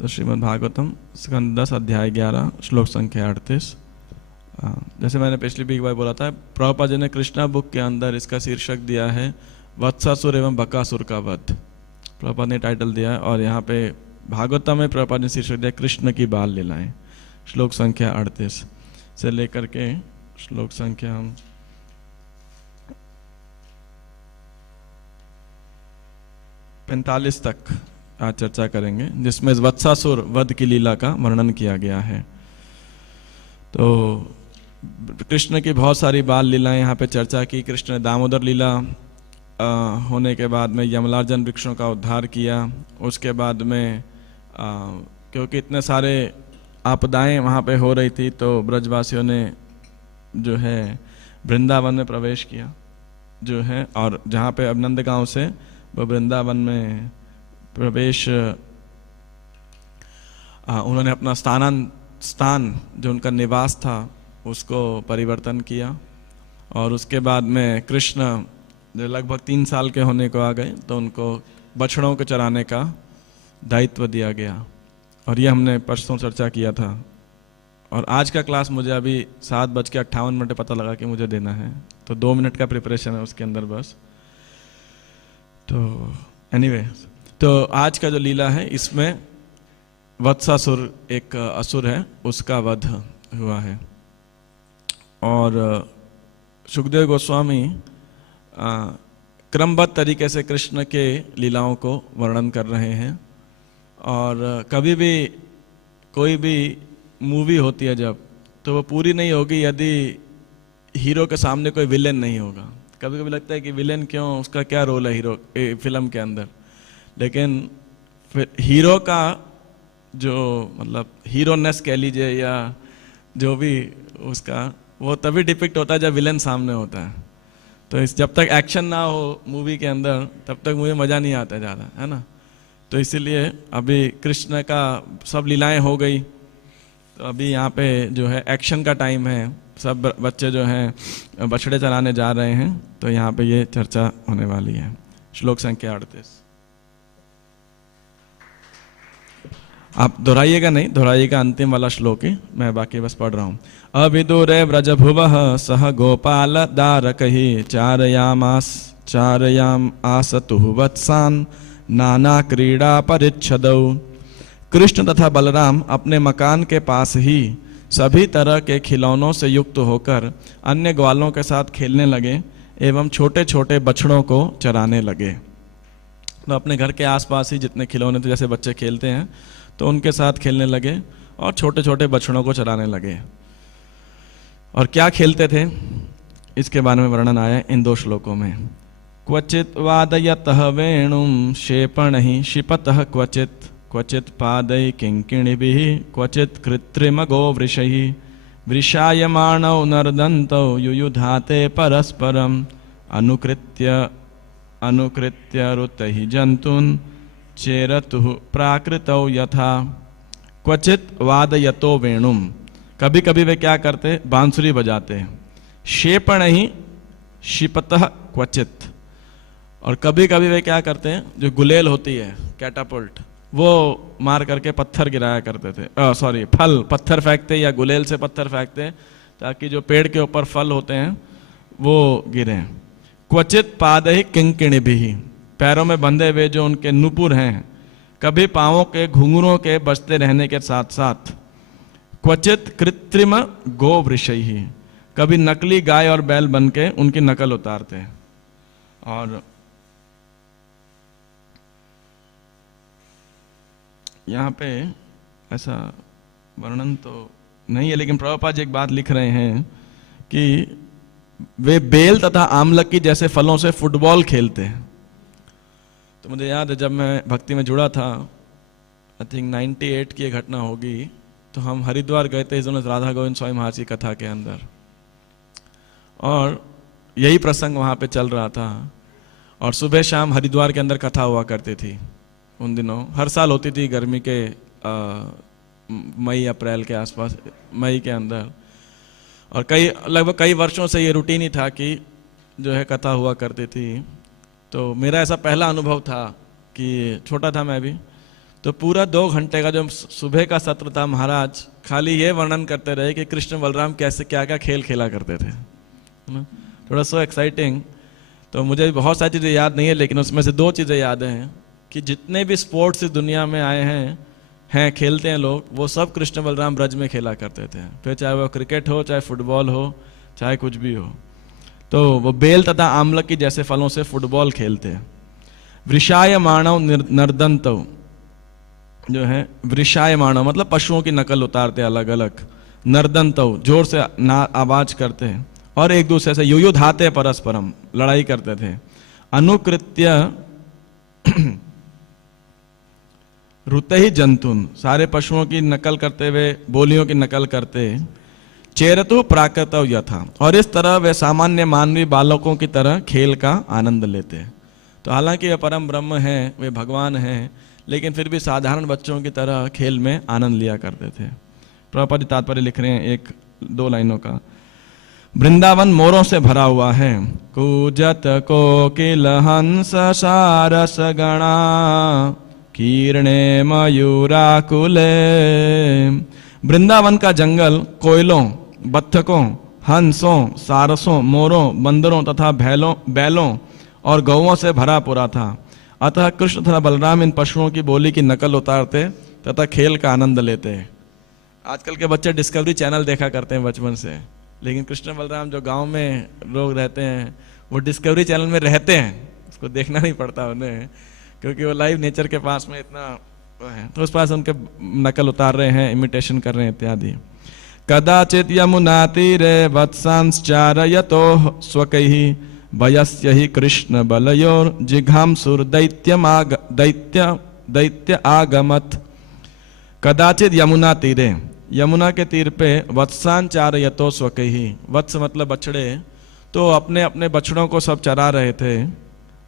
तो श्रीमद् भागवतम स्कंद 10 अध्याय 11 श्लोक संख्या 38। जैसे मैंने पिछली भी एक बार बोला था, प्रभुपाद जी ने कृष्णा बुक के अंदर इसका शीर्षक दिया है वत्सासुर एवं बकासुर का वध। प्रभुपाद ने टाइटल दिया है और यहाँ पे भागवतम में प्रभुपाद ने शीर्षक दिया कृष्ण की बाल लीलाएं। श्लोक संख्या 38 से लेकर के श्लोक संख्या 45 तक आज चर्चा करेंगे, जिसमें वत्सासुर वध की लीला का वर्णन किया गया है। तो कृष्ण की बहुत सारी बाल लीलाएं यहाँ पे चर्चा की। कृष्ण ने दामोदर लीला होने के बाद में यमलार्जन वृक्षों का उद्धार किया। उसके बाद में क्योंकि इतने सारे आपदाएं वहाँ पे हो रही थी, तो ब्रजवासियों ने जो है वृंदावन में प्रवेश किया जो है, और जहाँ पे अब नंदगांव से वो वृंदावन में प्रवेश उन्होंने अपना स्थान जो उनका निवास था उसको परिवर्तन किया। और उसके बाद में कृष्ण जो लगभग 3 साल के होने को आ गए, तो उनको बछड़ों को चराने का दायित्व दिया गया। और ये हमने परसों चर्चा किया था। और आज का क्लास मुझे अभी 7:58 पता लगा कि मुझे देना है, तो 2 मिनट का प्रिपरेशन है उसके अंदर बस। तो एनीवे, तो आज का जो लीला है इसमें वत्सासुर एक असुर है, उसका वध हुआ है। और सुखदेव गोस्वामी क्रमबद्ध तरीके से कृष्ण के लीलाओं को वर्णन कर रहे हैं। और कभी भी कोई भी मूवी होती है जब, तो वो पूरी नहीं होगी यदि हीरो के सामने कोई विलेन नहीं होगा। कभी कभी लगता है कि विलेन क्यों, उसका क्या रोल है हीरो फिल्म के अंदर, लेकिन फिर हीरो का जो मतलब हीरोनेस कह लीजिए या जो भी उसका, वो तभी डिपिक्ट होता है जब विलेन सामने होता है। तो जब तक एक्शन ना हो मूवी के अंदर तब तक मुझे मज़ा नहीं आता ज़्यादा, है ना। तो इसीलिए अभी कृष्ण का सब लीलाएं हो गई, तो अभी यहाँ पे जो है एक्शन का टाइम है। सब बच्चे जो हैं बछड़े चलाने जा रहे हैं, तो यहाँ पे ये चर्चा होने वाली है। श्लोक संख्या 38। आप दोहराइएगा नहीं, दोहराइएगा अंतिम वाला श्लोक ही, मैं बाकी बस पढ़ रहा हूँ। अविदुरे व्रजभुवः सह गोपाल दारकहि चारयाम आसतुः वत्सान नाना क्रीड़ा परिच्छदौ। कृष्ण तथा बलराम अपने मकान के पास ही सभी तरह के खिलौनों से युक्त होकर अन्य ग्वालों के साथ खेलने लगे एवं छोटे छोटे बछड़ों को चराने लगे। तो अपने घर के आसपास ही जितने खिलौने थे, जैसे बच्चे खेलते हैं, तो उनके साथ खेलने लगे और छोटे छोटे बछड़ों को चराने लगे। और क्या खेलते थे इसके बारे में वर्णन आया इन 2 श्लोकों में। क्वचित वादयतः वेणुं क्षेपणहि क्षिपतः क्वचित पादै किङ्किणिभिः क्वचित कृत्रिमगो वृषैः वृषायमाणौ नर्दन्तौ युयुधाते परस्परम् अनुकृत्य रुतैः जन्तून् चेरतुः प्राकृतौ यथा। क्वचित वादयतो वेणुम, कभी कभी वे क्या करते, बांसुरी बजाते। क्षेपणहि क्षिपतः क्वचित, और कभी कभी वे क्या करते हैं, जो गुलेल होती है कैटापल्ट, वो मार करके पत्थर गिराया करते थे। फल पत्थर फेंकते या गुलेल से पत्थर फेंकते ताकि जो पेड़ के ऊपर फल होते हैं वो गिरें। क्वचित पादैहि किङ्किणिभिः, पैरों में बंधे हुए जो उनके नुपुर हैं, कभी पाँवों के घुंघरूओं के बजते रहने के साथ साथ। क्वचित कृत्रिम गो वृषैः, कभी नकली गाय और बैल बन के उनकी नकल उतारते हैं। और यहाँ पे ऐसा वर्णन तो नहीं है, लेकिन प्रभुपाद जी एक बात लिख रहे हैं कि वे बेल तथा आमलकी जैसे फलों से फुटबॉल खेलते हैं। तो मुझे याद है जब मैं भक्ति में जुड़ा था, आई थिंक 98 की घटना होगी, तो हम हरिद्वार गए थे इस दिनों राधा गोविंद स्वामी महाराज की कथा के अंदर, और यही प्रसंग वहाँ पे चल रहा था। और सुबह शाम हरिद्वार के अंदर कथा हुआ करती थी उन दिनों, हर साल होती थी गर्मी के मई अप्रैल के आसपास, मई के अंदर। और लगभग कई वर्षों से ये रूटीन ही था कि जो है कथा हुआ करती थी। तो मेरा ऐसा पहला अनुभव था कि छोटा था मैं भी, तो पूरा 2 घंटे का जो सुबह का सत्र था, महाराज खाली ये वर्णन करते रहे कि कृष्ण बलराम कैसे क्या क्या खेल खेला करते थे, है ना। थोड़ा सो एक्साइटिंग। तो मुझे बहुत सारी चीज़ें याद नहीं है, लेकिन उसमें से 2 चीज़ें याद हैं कि जितने भी स्पोर्ट्स इस दुनिया में आए हैं खेलते हैं लोग, वो सब कृष्ण बलराम ब्रज में खेला करते थे। फिर चाहे वो क्रिकेट हो, चाहे फुटबॉल हो, चाहे कुछ भी हो। तो वो बेल तथा आमलक की जैसे फलों से फुटबॉल खेलते हैं। वृषाय मानव नर्दंत जो है, वृषाय मानव मतलब पशुओं की नकल उतारते अलग अलग, नर्दंत जोर से आवाज करते हैं और एक दूसरे से युयुधाते परस्परम लड़ाई करते थे। अनुकृत्य रुते ही जंतुन सारे पशुओं की नकल करते हुए बोलियों की नकल करते। चेरतु प्राकृतव यथा, और इस तरह वे सामान्य मानवीय बालकों की तरह खेल का आनंद लेते। तो हालांकि वे परम ब्रह्म हैं, वे भगवान हैं, लेकिन फिर भी साधारण बच्चों की तरह खेल में आनंद लिया करते थे। प्रभुपाद जी तात्पर्य लिख रहे हैं 1-2 लाइनों का। वृंदावन मोरों से भरा हुआ है। कूजत कोकिल हंस सारस गणा कीर्णे मयूराकुले। वृंदावन का जंगल कोयलों, बत्तखों, हंसों, सारसों, मोरों, बंदरों तथा बैलों और गौओं से भरा पूरा था। अतः कृष्ण तथा बलराम इन पशुओं की बोली की नकल उतारते तथा खेल का आनंद लेते। आजकल के बच्चे डिस्कवरी चैनल देखा करते हैं बचपन से, लेकिन कृष्ण बलराम जो गांव में लोग रहते हैं वो डिस्कवरी चैनल में रहते हैं, उसको देखना नहीं पड़ता उन्हें, क्योंकि वो लाइव नेचर के पास में इतना है। तो उस पास उनके नकल उतार रहे हैं, इमिटेशन कर रहे हैं इत्यादि। कदाचित यमुना तीरे वत्सांश्चारयतो स्वकैहि वयस्य हि कृष्ण बलयोर जिघांसुर दैत्य आगमत। कदाचित यमुना तीरे, यमुना के तीर पे वत्सांचारयतो स्वकैहि, वत्स मतलब बछड़े, तो अपने अपने बछड़ों को सब चरा रहे थे।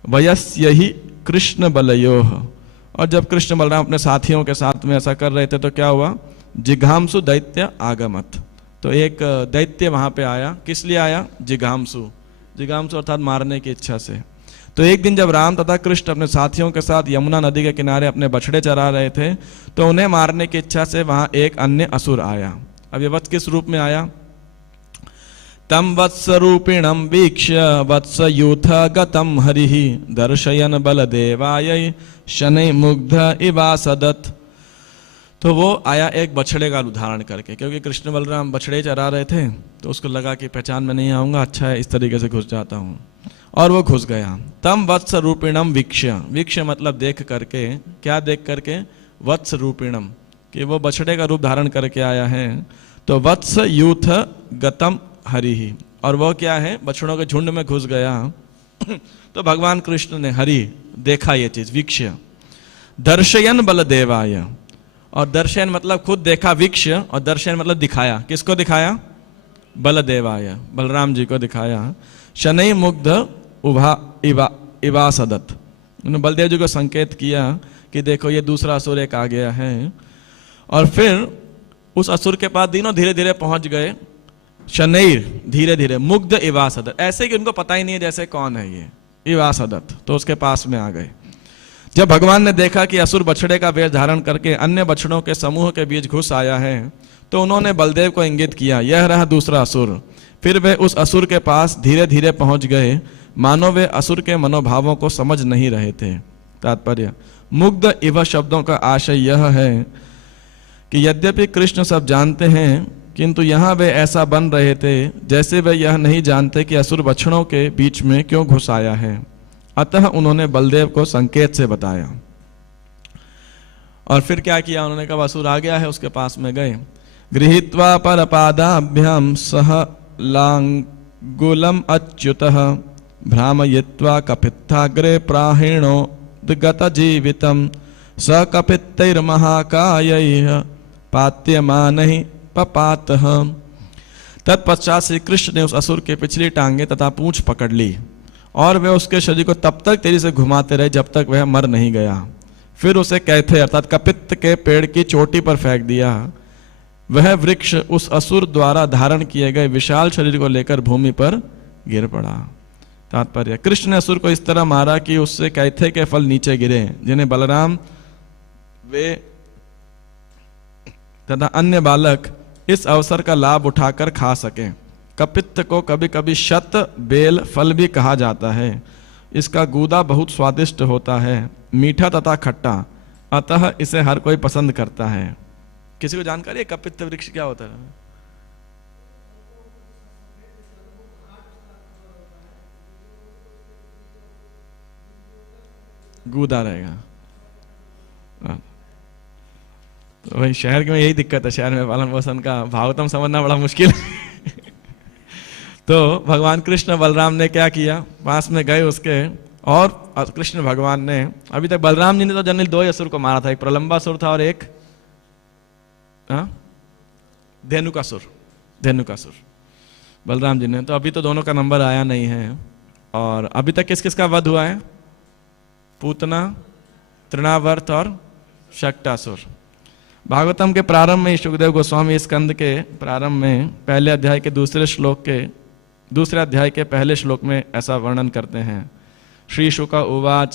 वयस्य हि कृष्ण बलयोह, और जब कृष्ण बलराम अपने साथियों के साथ में ऐसा कर रहे थे तो क्या हुआ, जिघांसु दैत्य आगमत, तो एक दैत्य वहां पे आया। किस लिए आया, जिघांसु, जिघांसु अर्थात मारने की इच्छा से। तो एक दिन जब राम तथा कृष्ण अपने साथियों के साथ यमुना नदी के किनारे अपने बछड़े चरा रहे थे, तो उन्हें मारने की इच्छा से वहां एक अन्य असुर आया। अब ये वत्स किस रूप में आया, तम वत्स रूपिणम वीक्ष्य वत्स यूथ गतम हरिः दर्शयन बलदेवाय शनै मुग्ध इवासदत। तो वो आया एक बछड़े का उदाहरण करके, क्योंकि कृष्ण बलराम बछड़े चरा रहे थे, तो उसको लगा कि पहचान में नहीं आऊंगा, अच्छा है इस तरीके से घुस जाता हूँ, और वो घुस गया। तम वत्स रूपिणम वीक्ष्य, वीक्ष्य मतलब देख करके, क्या देख करके, वत्स रूपिणम, कि वो बछड़े का रूप धारण करके आया है। तो वत्स यूथ गतम हरि, और वो क्या है, बछड़ों के झुंड में घुस गया। तो भगवान कृष्ण ने हरि देखा ये चीज, वीक्ष्य। दर्शयन बलदेवाय, और दर्शन मतलब खुद देखा, वीक्ष्य, और दर्शन मतलब दिखाया। किसको दिखाया, बलदेवाय, बलराम जी को दिखाया। शनै मुग्ध इवासदत, उन्होंने बलदेव जी को संकेत किया कि देखो ये दूसरा असुर एक आ गया है। और फिर उस असुर के पास तीनों धीरे धीरे पहुंच गए। शनैर धीरे धीरे, मुग्ध इवासदत, ऐसे कि उनको पता ही नहीं है जैसे कौन है ये इवासदत, तो उसके पास में आ गए। जब भगवान ने देखा कि असुर बछड़े का वेश धारण करके अन्य बछड़ों के समूह के बीच घुस आया है, तो उन्होंने बलदेव को इंगित किया, यह रहा दूसरा असुर। फिर वे उस असुर के पास धीरे धीरे पहुंच गए, मानो वे असुर के मनोभावों को समझ नहीं रहे थे। तात्पर्य, मुग्ध इव शब्दों का आशय यह है कि यद्यपि कृष्ण सब जानते हैं, किंतु यहाँ वे ऐसा बन रहे थे जैसे वे यह नहीं जानते कि असुर बछड़ों के बीच में क्यों घुस आया है। अतः उन्होंने बलदेव को संकेत से बताया। और फिर क्या किया उन्होंने, कहा असुर आ गया है, उसके पास में गए। गृहीत्वा परपादाभ्याम सह लांगुलम अच्युतः भ्रामयित्वा कपित्थाग्रे प्राहिणो गत जीवितम स कपित्तैर्महाकायैः पात्यमानैः पपातः। तत्पश्चात श्री कृष्ण ने उस असुर के पिछली टांगे तथा पूंछ पकड़ ली, और वे उसके शरीर को तब तक तेजी से घुमाते रहे जब तक वह मर नहीं गया। फिर उसे कैथे अर्थात कपित्त के पेड़ की चोटी पर फेंक दिया। वह वृक्ष उस असुर द्वारा धारण किए गए विशाल शरीर को लेकर भूमि पर गिर पड़ा। तात्पर्य, कृष्ण ने असुर को इस तरह मारा कि उससे कैथे के फल नीचे गिरे, जिन्हें बलराम वे तथा अन्य बालक इस अवसर का लाभ उठाकर खा सकें। कपित्त को कभी कभी शत बेल फल भी कहा जाता है। इसका गूदा बहुत स्वादिष्ट होता है, मीठा तथा खट्टा, अतः इसे हर कोई पसंद करता है। किसी को जानकारी है कपित्त वृक्ष क्या होता है? गूदा रहेगा। तो वही शहर में यही दिक्कत है, शहर में पालन पोषण का भागवतम समझना बड़ा मुश्किल है। तो भगवान कृष्ण बलराम ने क्या किया, पास में गए उसके, और कृष्ण भगवान ने, अभी तक बलराम जी ने तो जनरल दो ही असुर को मारा था, एक प्रलंबासुर था और एक धेनुकासुर। धेनुकासुर बलराम जी ने, तो अभी तो दोनों का नंबर आया नहीं है। और अभी तक किस किस का वध हुआ है? पूतना, तृणावर्त और शक्टासुर। भागवतम के प्रारंभ में सुखदेव गोस्वामी स्कंद के प्रारंभ में पहले अध्याय के दूसरे अध्याय के पहले श्लोक में ऐसा वर्णन करते हैं। श्री शुक उवाच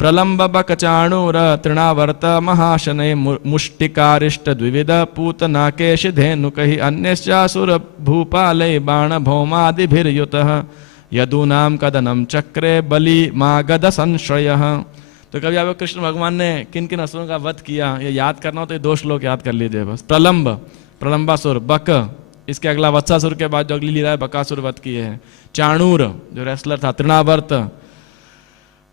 प्रलंब बकचाणूर तृणावर्त महाशनै मुष्टिकारिष्ट द्विविध पूतनाकेश धेनुकहि अन्यश्चासुर भूपालै बाण भौमादिभिर्युतः यदूनाम कदनम चक्रे बलि मागध संश्रयः। तो कभी आप कृष्ण भगवान ने किन किन असुरों का वध किया, ये याद करना हो तो ये दो श्लोक याद कर लीजिए बस। प्रलंब, प्रलंबासुर, बक, इसके अगला वत्सासुर के बाद जो अगली लीला है बकासुर वध किए हैं। चाणूर जो रेसलर था, तृणावर्त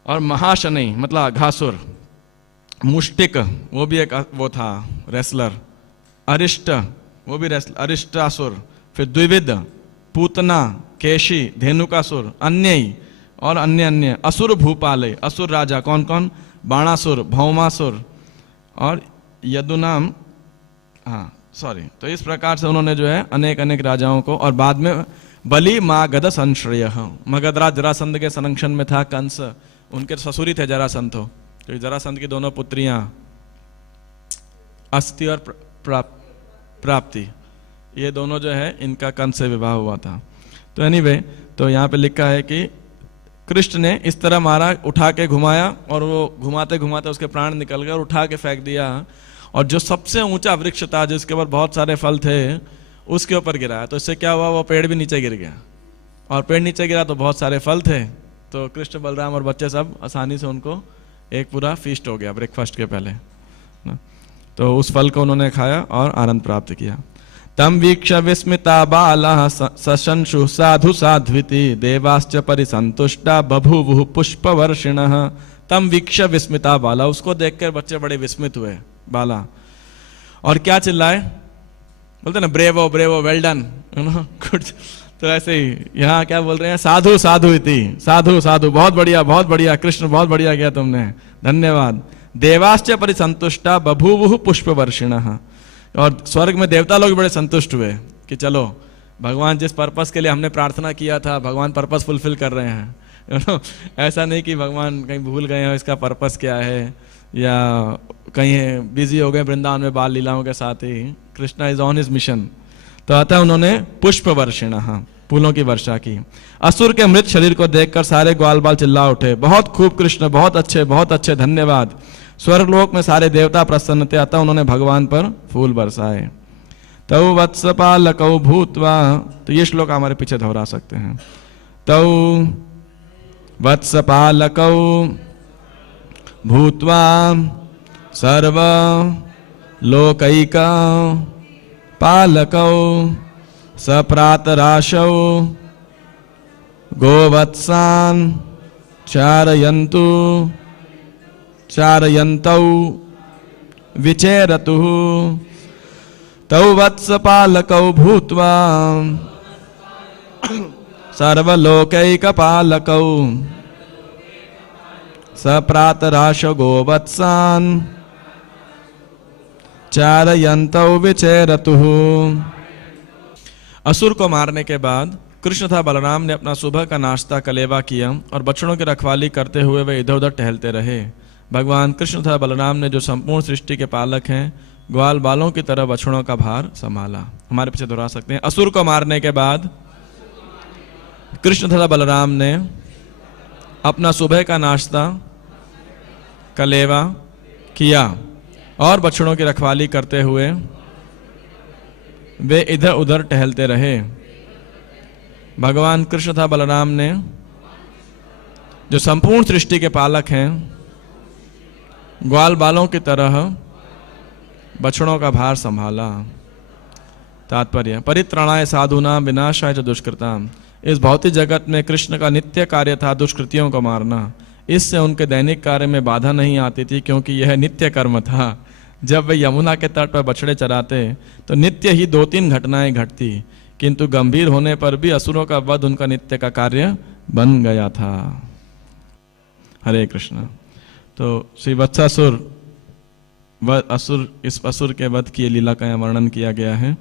और महाशनै मतलब घासुर, मुष्टिक वो भी एक वो था रेसलर, अरिष्ट वो भी रेसलर, अरिष्टासुर, फिर द्विविध, पूतना, केशी, धेनुकासुर, अन्य और अन्य असुर भूपाले, असुर राजा कौन कौन? बाणासुर, भौमासुर और यदुनाम, तो इस प्रकार से उन्होंने जो है अनेक अनेक राजाओं को, और बाद में बलि मागध संश्रय, मगधराज जरासंध के संरक्षण में था कंस, उनके ससुरी थे जरासंध। तो जरासंध की दोनों पुत्रियां अस्ति और प्राप्ति, ये दोनों जो है इनका कंस से विवाह हुआ था। तो एनीवे, तो यहाँ पे लिखा है कि कृष्ण ने इस तरह मारा, उठा के घुमाया, और वो घुमाते घुमाते उसके प्राण निकल गए और उठा के फेंक दिया, और जो सबसे ऊंचा वृक्ष था जिसके ऊपर बहुत सारे फल थे उसके ऊपर गिराया। तो इससे क्या हुआ, वो पेड़ भी नीचे गिर गया, और पेड़ नीचे गिरा तो बहुत सारे फल थे, तो कृष्ण बलराम और बच्चे सब आसानी से उनको एक पूरा फीस्ट हो गया ब्रेकफास्ट के पहले। तो उस फल को उन्होंने खाया और आनंद प्राप्त किया। तम वीक्ष विस्मिता बाला सशंशु साधु साध्विति देवाश्च परिसंतुष्टा बभूवुः पुष्पवर्षिणः। तम वीक्ष विस्मिता बाला, उसको देखकर बच्चे बड़े विस्मित हुए बाला, और क्या चिल्लाए, बोलते ना bravo bravo, well done, good. तो ऐसे ही यहाँ क्या बोल रहे हैं, साधु साधु इति, साधु साधु, बहुत बढ़िया कृष्ण, बहुत बढ़िया किया तुमने, धन्यवाद। देवाश्च परिसंतुष्टा बभूवुः पुष्पवर्षिणः, और स्वर्ग में देवता लोग बड़े संतुष्ट हुए कि चलो भगवान जिस पर्पस के लिए हमने प्रार्थना किया था भगवान पर्पस फुलफिल कर रहे हैं। ऐसा नहीं कि भगवान कहीं भूल गए हो इसका पर्पस क्या है, या कहीं बिजी हो गए वृंदावन में बाल लीलाओं के साथ ही। Krishna is on his mission. तो अतः उन्होंने पुष्प वर्षिणः, फूलों की वर्षा की। असुर के मृत शरीर को देखकर सारे ग्वाल बाल चिल्ला उठे, बहुत खूब कृष्ण, बहुत अच्छे, धन्यवाद। स्वर्गलोक में सारे देवता प्रसन्न थे, अतः उन्होंने भगवान पर फूल बरसाए। तौ वत्सपालकौ भूत्वा, तो ये श्लोक हमारे पीछे दोहरा सकते हैं। तौ वत्सपालकौ भूत्वा सर्व लोकैक पालकौ सप्रातराशौ गोवत्सान् चारयन्तौ विचेरतुः। तौ वत्सपालकौ भूत्वा सर्वलोकैकपालकौ सप्रातराश गोवत्सान् चारयन्तौ विचेरतुः। असुर को मारने के बाद कृष्ण तथा बलराम ने अपना सुबह का नाश्ता कलेवा किया और बछड़ों की रखवाली करते हुए वे इधर उधर टहलते रहे। भगवान कृष्ण तथा बलराम ने जो संपूर्ण सृष्टि के पालक हैं ग्वाल बालों की तरह बछड़ों का भार संभाला। हमारे पीछे दोहरा सकते हैं। असुर को मारने के बाद कृष्ण तथा बलराम ने अपना सुबह का नाश्ता कलेवा किया और बछड़ों की रखवाली करते हुए वे इधर उधर टहलते रहे। भगवान कृष्ण तथा बलराम ने, जो संपूर्ण सृष्टि के पालक हैं, ग्वाल बालों की तरह बछड़ों का भार संभाला। तात्पर्य, परित्राणाय साधूनां विनाशाय च दुष्कृतां। इस भौतिक जगत में कृष्ण का नित्य कार्य था दुष्कृतियों को मारना। इससे उनके दैनिक कार्य में बाधा नहीं आती थी, क्योंकि यह नित्य कर्म था। जब वे यमुना के तट पर बछड़े चराते तो नित्य ही 2-3 घटनाएं घटती, किंतु गंभीर होने पर भी असुरों का वध उनका नित्य का कार्य बन गया था। हरे कृष्ण। तो श्री वत्सासुर इस असुर के वध की लीला का यहाँ वर्णन किया गया है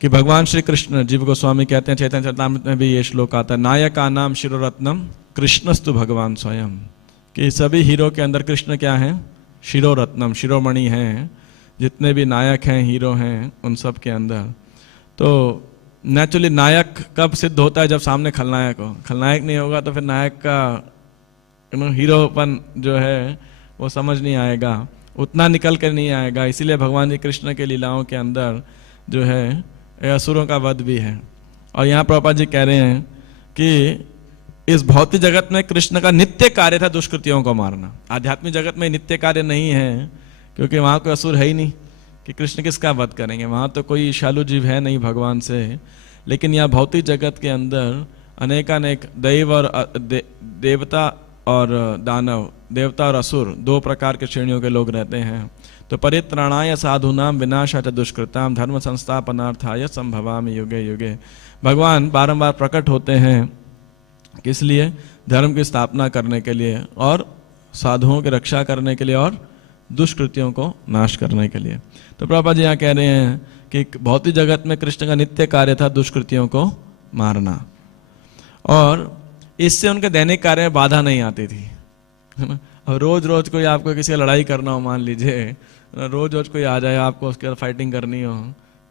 कि भगवान श्री कृष्ण, जीव गोस्वामी कहते हैं, चैतन्य चरितामृत में भी ये श्लोक आता है, नायका नाम शिरोरत्नम कृष्णस्तु भगवान स्वयं। कि सभी हीरो के अंदर कृष्ण क्या है? शिरोरत्नम, शिरोमणि हैं। जितने भी नायक हैं, हीरो हैं, उन सब के अंदर। तो नेचुरली नायक कब सिद्ध होता है? जब सामने खलनायक हो। खलनायक नहीं होगा तो फिर नायक का हीरोपन जो है वो समझ नहीं आएगा, उतना निकल कर नहीं आएगा। इसीलिए भगवान जी कृष्ण के लीलाओं के अंदर जो है असुरों का वध भी है। और यहाँ प्रभुपाद जी कह रहे हैं कि इस भौतिक जगत में कृष्ण का नित्य कार्य था दुष्कृतियों को मारना। आध्यात्मिक जगत में नित्य कार्य नहीं है, क्योंकि वहाँ कोई असुर है ही नहीं कि कृष्ण किसका वध करेंगे। वहाँ तो कोई शालू जीव है नहीं भगवान से। लेकिन यहाँ भौतिक जगत के अंदर अनेकानेक दैव और देवता और दानव, देवता और असुर, 2 प्रकार के श्रेणियों के लोग रहते हैं। तो परित्राणाय साधूनां विनाशाय च दुष्कृतां धर्म संस्थापनार्थाय संभवामि युगे युगे। भगवान बारंबार प्रकट होते हैं, किस लिए? धर्म की स्थापना करने के लिए, और साधुओं की रक्षा करने के लिए, और दुष्कृतियों को नाश करने के लिए। तो प्रभुपाद जी यहाँ कह रहे हैं कि भौतिक जगत में कृष्ण का नित्य कार्य था दुष्कृतियों को मारना, और इससे उनके दैनिक कार्य में बाधा नहीं आती थी, है ना। और रोज रोज कोई आपको किसी का लड़ाई करना हो, मान लीजिए रोज रोज कोई आ जाए, आपको उसके साथ फाइटिंग करनी हो,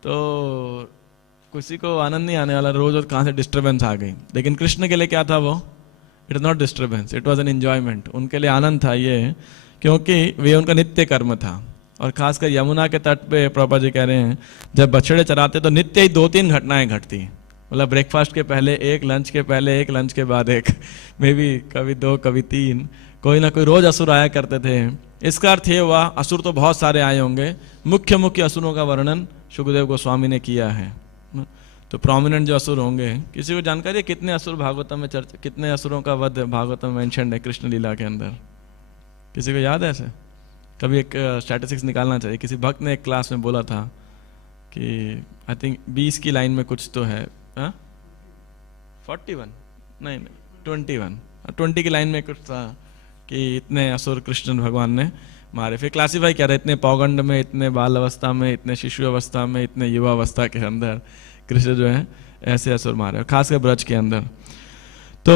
तो किसी को आनंद नहीं आने वाला। रोज रोज कहाँ से डिस्टर्बेंस आ गई। लेकिन कृष्ण के लिए क्या था? वो it is not disturbance, it was an enjoyment. उनके लिए आनंद था ये, क्योंकि वे उनका नित्य कर्म था। और खासकर यमुना के तट पे प्रभुपाद जी कह रहे हैं, जब बछड़े चराते तो नित्य ही 2-3 घटनाएं घटती। मतलब ब्रेकफास्ट के पहले एक, लंच के पहले एक, लंच के बाद एक, मे बी कभी 2 कभी 3, कोई ना कोई रोज असुर आया करते थे। इसका अर्थ ये हुआ, असुर तो बहुत सारे आए होंगे, मुख्य मुख्य असुरों का वर्णन सुखदेव गोस्वामी ने किया है। तो प्रोमिनेंट जो असुर होंगे, किसी को जानकारी है कितने असुर भागवतम में चर्चा, कितने असुरों का वध भागवतम में मेंशन है कृष्ण लीला के अंदर? किसी को याद है? ऐसे कभी एक स्टैटिस्टिक्स निकालना चाहिए। किसी भक्त ने एक क्लास में बोला था कि आई थिंक 20 की लाइन में कुछ तो है, 41 नहीं 20 की लाइन में कुछ था कि इतने असुर कृष्ण भगवान ने मारे। फिर क्लासीफाई किया था, इतने पौगंड में, इतने बाल अवस्था में, इतने शिशु अवस्था में, इतने युवा अवस्था के अंदर कृष्ण जो है ऐसे असुर मारे, खासकर ब्रज के अंदर। तो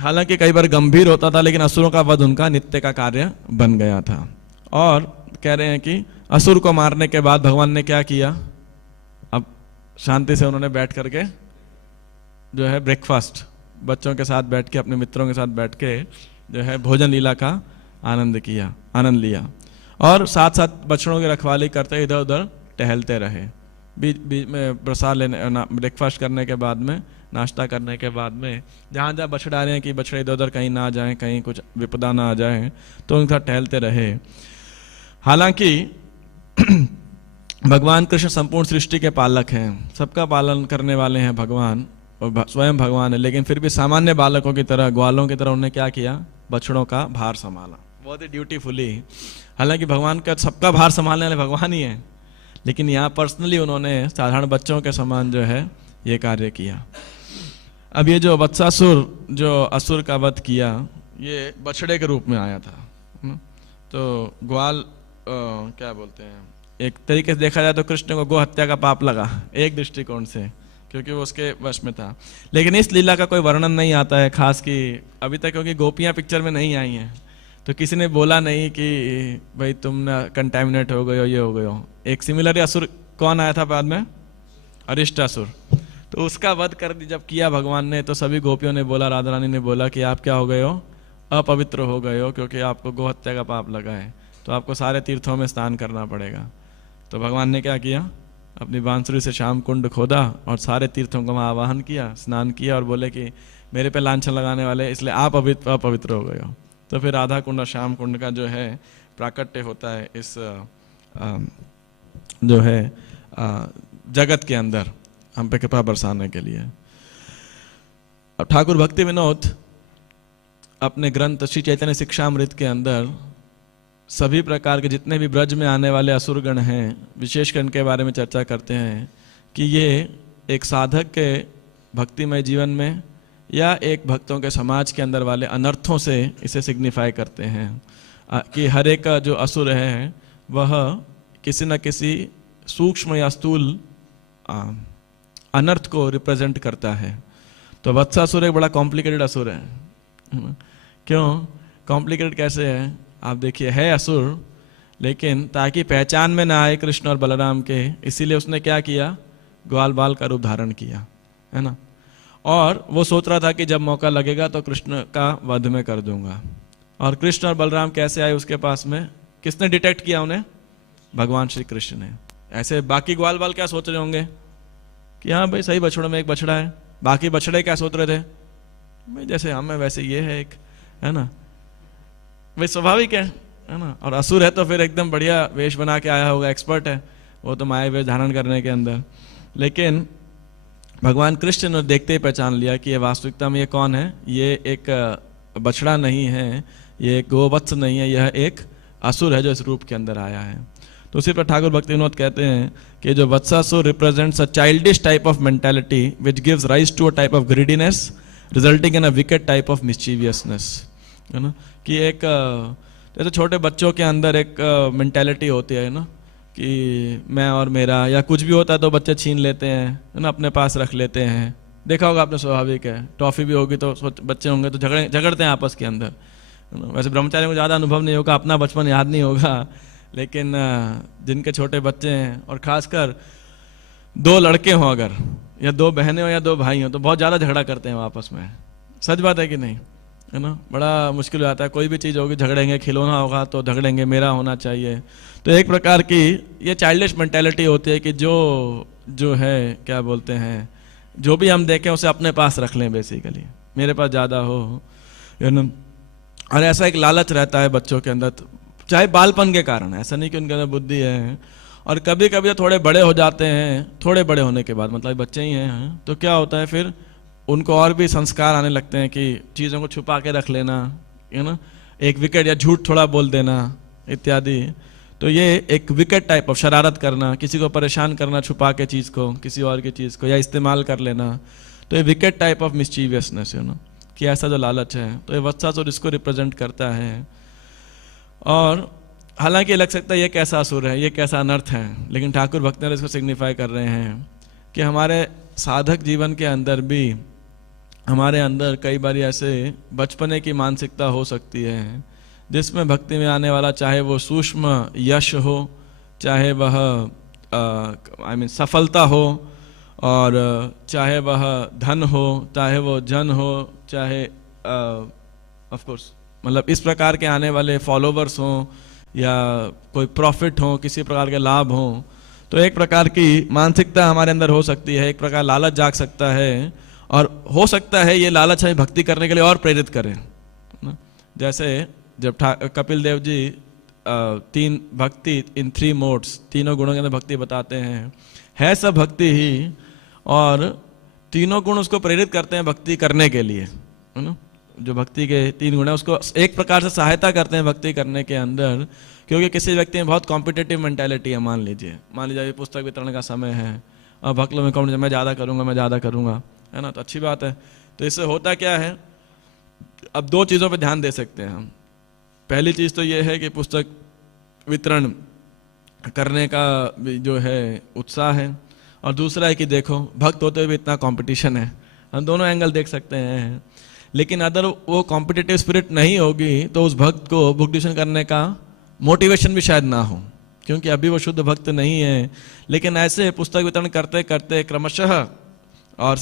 हालांकि कई बार गंभीर होता था, लेकिन असुरों का वध उनका नित्य का कार्य बन गया था। और कह रहे हैं कि असुर को मारने के बाद भगवान ने क्या किया? अब शांति से उन्होंने बैठ करके जो है ब्रेकफास्ट, बच्चों के साथ बैठ के, अपने मित्रों के साथ बैठ के जो है भोजन लीला का आनंद लिया। और साथ साथ बछड़ों की रखवाली करते इधर उधर टहलते रहे। बीच बीच में प्रसाद लेने, ब्रेकफास्ट करने के बाद में, नाश्ता करने के बाद में, जहाँ जहाँ बछड़े आ रहे हैं कि बछड़े इधर उधर कहीं ना आ जाएं, कहीं कुछ विपदा ना आ जाए, तो उनके साथ टहलते रहे। हालांकि भगवान कृष्ण संपूर्ण सृष्टि के पालक हैं, सबका पालन करने वाले हैं भगवान, और स्वयं भगवान है। लेकिन फिर भी सामान्य बालकों की तरह, ग्वालों की तरह उन्होंने क्या किया? बछड़ों का भार संभाला, बहुत ही ड्यूटीफुली। हालांकि भगवान का सबका भार संभालने वाले भगवान ही है, लेकिन यहाँ पर्सनली उन्होंने साधारण बच्चों के समान जो है ये कार्य किया। अब ये जो वत्सासुर, जो असुर का वध किया, ये बछड़े के रूप में आया था। तो ग्वाल क्या बोलते हैं, एक तरीके से देखा जाए तो कृष्ण को गो हत्या का पाप लगा एक दृष्टिकोण से, क्योंकि वो उसके वश में था। लेकिन इस लीला का कोई वर्णन नहीं आता है खास कि अभी तक, क्योंकि गोपियां पिक्चर में नहीं आई हैं, तो किसी ने बोला नहीं कि भाई तुम कंटेमिनेट हो गए हो, ये हो गए हो। एक सिमिलर असुर कौन आया था बाद में? अरिष्टासुर। तो उसका वध कर जब किया भगवान ने, तो सभी गोपियों ने बोला, राधा रानी ने बोला कि आप क्या हो गए हो? अपवित्र हो गए हो, क्योंकि आपको गोहत्या का पाप लगा है। तो आपको सारे तीर्थों में स्नान करना पड़ेगा। तो भगवान ने क्या किया, अपनी बांसुरी से श्याम कुंड खोदा और सारे तीर्थों को वहाँ आवाहन किया, स्नान किया और बोले कि मेरे पे लांछन लगाने वाले इसलिए आप अपवित्र हो गए हो। तो फिर राधा कुंड और श्याम कुंड का जो है प्राकट्य होता है इस जो है जगत के अंदर हम पे कृपा बरसाने के लिए। अब ठाकुर भक्ति विनोद अपने ग्रंथ श्री चैतन्य शिक्षामृत के अंदर सभी प्रकार के जितने भी ब्रज में आने वाले असुरगण हैं विशेषकर इनके बारे में चर्चा करते हैं कि ये एक साधक के भक्तिमय जीवन में या एक भक्तों के समाज के अंदर वाले अनर्थों से इसे सिग्निफाई करते हैं कि हर एक का जो असुर है वह किसी न किसी सूक्ष्म या स्थूल अनर्थ को रिप्रेजेंट करता है। तो वत्सासुर एक बड़ा कॉम्प्लिकेटेड असुर है। क्यों कॉम्प्लिकेटेड कैसे है? आप देखिए, है असुर लेकिन ताकि पहचान में ना आए कृष्ण और बलराम के, इसीलिए उसने क्या किया, ग्वाल बाल का रूप धारण किया, है ना। और वो सोच रहा था कि जब मौका लगेगा तो कृष्ण का वध में कर दूंगा। और कृष्ण और बलराम कैसे आए उसके पास में? किसने डिटेक्ट किया उन्हें? भगवान श्री कृष्ण ने। ऐसे बाकी ग्वाल बाल क्या सोच रहे होंगे कि हाँ भाई सही बछड़ों में एक बछड़ा है। बाकी बछड़े क्या सोच रहे थे? भाई जैसे हम है वैसे ये है एक, है ना, भाई स्वाभाविक है ना। और असुर है तो फिर एकदम बढ़िया वेश बना के आया होगा, एक्सपर्ट है वो तो माया वेश धारण करने के अंदर। लेकिन भगवान कृष्ण ने देखते ही पहचान लिया कि ये वास्तविकता में ये कौन है, ये एक बछड़ा नहीं है, ये एक गोवत्स नहीं है, यह एक असुर है जो इस रूप के अंदर आया है। तो उसी पर ठाकुर भक्ति विनोद कहते हैं कि जो Vatsasura represents a childish type of mentality which gives rise to a type of greediness resulting in a wicked type of mischievousness, है ना। कि एक जैसे छोटे बच्चों के अंदर एक मेंटालिटी होती है ना कि मैं और मेरा, या कुछ भी होता है तो बच्चे छीन लेते हैं, है ना, अपने पास रख लेते हैं। देखा होगा आपने, स्वाभाविक है। टॉफी भी होगी तो बच्चे होंगे तो झगड़ते हैं आपस के अंदर। वैसे ब्रह्मचारियों को ज़्यादा अनुभव नहीं होगा, अपना बचपन याद नहीं होगा, लेकिन जिनके छोटे बच्चे हैं और खासकर दो लड़के हों अगर, या दो बहनें हो या दो भाई हों, तो बहुत ज़्यादा झगड़ा करते हैं आपस में। सच बात है कि नहीं, है ना। बड़ा मुश्किल हो जाता है, कोई भी चीज़ होगी झगड़ेंगे, खिलौना होगा तो झगड़ेंगे, मेरा होना चाहिए। तो एक प्रकार की ये चाइल्डिश मेंटालिटी होती है कि जो है क्या बोलते हैं, जो भी हम देखें उसे अपने पास रख लें, बेसिकली मेरे पास ज़्यादा हो, है ना। और ऐसा एक लालच रहता है बच्चों के अंदर, चाहे बालपन के कारण, ऐसा नहीं कि उनके अंदर बुद्धि है। और कभी कभी थोड़े बड़े हो जाते हैं, थोड़े बड़े होने के बाद, मतलब बच्चे ही हैं, तो क्या होता है फिर उनको और भी संस्कार आने लगते हैं कि चीज़ों को छुपा के रख लेना, है ना, एक विकेट या झूठ थोड़ा बोल देना इत्यादि। तो ये एक विकेट टाइप ऑफ शरारत करना, किसी को परेशान करना छुपा के चीज़ को, किसी और की चीज़ को, या इस्तेमाल कर लेना, तो ये विकेट टाइप ऑफ मिस्चीवियसनेस है ना, कि ऐसा जो लालच है। तो ये वत्सासुर इसको रिप्रेजेंट करता है। और हालांकि लग सकता है ये कैसा असुर है, ये कैसा अनर्थ है, लेकिन ठाकुर भक्तजन इसको सिग्निफाई कर रहे हैं कि हमारे साधक जीवन के अंदर भी हमारे अंदर कई बार ऐसे बचपने की मानसिकता हो सकती है जिसमें भक्ति में आने वाला, चाहे वो सूक्ष्म यश हो, चाहे वह सफलता हो, और चाहे वह धन हो, चाहे वो जन हो, चाहे ऑफ कोर्स मतलब इस प्रकार के आने वाले फॉलोवर्स हों या कोई प्रॉफिट हो, किसी प्रकार के लाभ हो। तो एक प्रकार की मानसिकता हमारे अंदर हो सकती है, एक प्रकार लालच जाग सकता है, और हो सकता है ये लालच हमें भक्ति करने के लिए और प्रेरित करें ना। जैसे जब कपिल देव जी 3 भक्ति इन 3 मोड्स, तीनों गुणों के अंदर भक्ति बताते हैं, है सब भक्ति ही, और तीनों गुण उसको प्रेरित करते हैं भक्ति करने के लिए, है ना। जो भक्ति के 3 गुण है उसको एक प्रकार से सहायता करते हैं भक्ति करने के अंदर, क्योंकि किसी व्यक्ति में बहुत कॉम्पिटिटिव मेंटालिटी है। मान लीजिए पुस्तक वितरण का समय है और भक्त लोग में कॉम्पिटिशन, मैं ज़्यादा करूँगा, है ना, तो अच्छी बात है। तो इससे होता क्या है, अब 2 चीज़ों पे ध्यान दे सकते हैं हम। पहली चीज़ तो ये है कि पुस्तक वितरण करने का जो है उत्साह है, और दूसरा है कि देखो भक्त होते हुए भी इतना कंपटीशन है। हम दोनों एंगल देख सकते हैं। लेकिन अगर वो कॉम्पिटिटिव स्पिरिट नहीं होगी तो उस भक्त को बुक डिवीजन करने का मोटिवेशन भी शायद ना हो, क्योंकि अभी वो शुद्ध भक्त नहीं है। लेकिन ऐसे पुस्तक वितरण करते करते क्रमशः और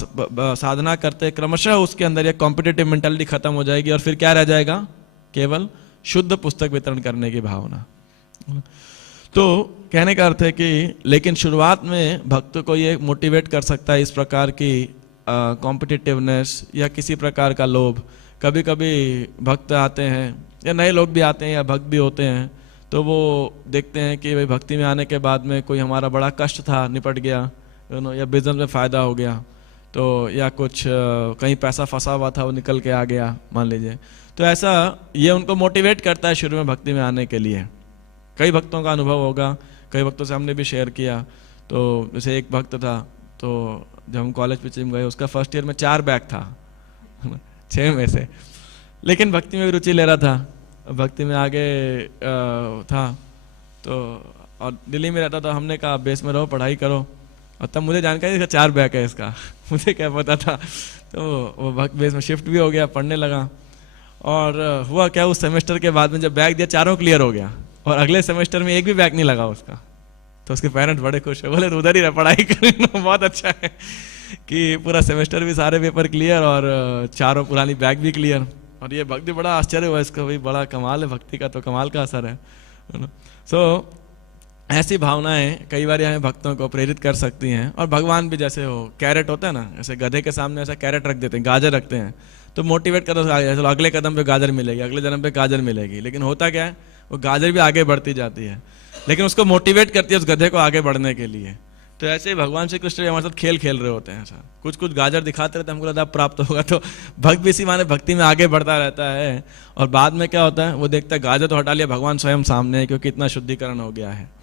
साधना करते क्रमशः उसके अंदर एक कॉम्पिटिटिव मेंटालिटी खत्म हो जाएगी, और फिर क्या रह जाएगा, केवल शुद्ध पुस्तक वितरण करने की भावना, तो कहने का अर्थ है कि लेकिन शुरुआत में भक्त को ये मोटिवेट कर सकता है इस प्रकार की कॉम्पिटिटिवनेस या किसी प्रकार का लोभ। कभी कभी भक्त आते हैं या नए लोग भी आते हैं या भक्त भी होते हैं, तो वो देखते हैं कि भाई भक्ति में आने के बाद में कोई हमारा बड़ा कष्ट था निपट गया, या बिजनेस में फ़ायदा हो गया, तो या कुछ कहीं पैसा फंसा हुआ था वो निकल के आ गया मान लीजिए। तो ऐसा ये उनको मोटिवेट करता है शुरू में भक्ति में आने के लिए। कई भक्तों का अनुभव होगा, कई भक्तों से हमने भी शेयर किया। तो जैसे एक भक्त था, तो जब हम कॉलेज पिछले में गए उसका फर्स्ट ईयर में 4 बैक था 6 में से, लेकिन भक्ति में भी रुचि ले रहा था, भक्ति में आगे था। तो और दिल्ली में रहता था, हमने कहा बेस में रहो, पढ़ाई करो। और तब मुझे जानकारी इसका 4 बैक है इसका मुझे क्या पता था। तो वो भक्त बेस में शिफ्ट भी हो गया, पढ़ने लगा। और हुआ क्या, उस सेमेस्टर के बाद में जब बैक दिया 4 क्लियर हो गया और अगले सेमेस्टर में एक भी बैक नहीं लगा उसका। तो उसके पेरेंट्स बड़े खुश हो, बोले उधर ही रह, पढ़ाई करना बहुत अच्छा है कि पूरा सेमेस्टर भी सारे पेपर क्लियर और 4 पुरानी बैक भी क्लियर। और ये भक्ति बड़ा आश्चर्य हुआ इसका, भाई बड़ा कमाल है भक्ति का, तो कमाल का असर है। सो ऐसी भावनाएं कई बार हमें भक्तों को प्रेरित कर सकती हैं। और भगवान भी जैसे हो कैरेट होता है ना, ऐसे गधे के सामने ऐसा कैरेट रख देते हैं, गाजर रखते हैं, तो मोटिवेट करो चलो अगले कदम पे गाजर मिलेगी, अगले कदम पे गाजर मिलेगी। लेकिन होता क्या है, वो गाजर भी आगे बढ़ती जाती है, लेकिन उसको मोटिवेट करती है उस गधे को आगे बढ़ने के लिए। तो ऐसे ही भगवान श्री कृष्ण हमारे साथ खेल खेल रहे होते हैं, ऐसा कुछ कुछ गाजर दिखाते रहते हैं, हमको लाभ प्राप्त होगा। तो भक्त भी इसी माने भक्ति में आगे बढ़ता रहता है। और बाद में क्या होता है, वो देखता है गाजर तो हटा लिया, भगवान स्वयं सामने है, क्योंकि इतना शुद्धिकरण हो गया है।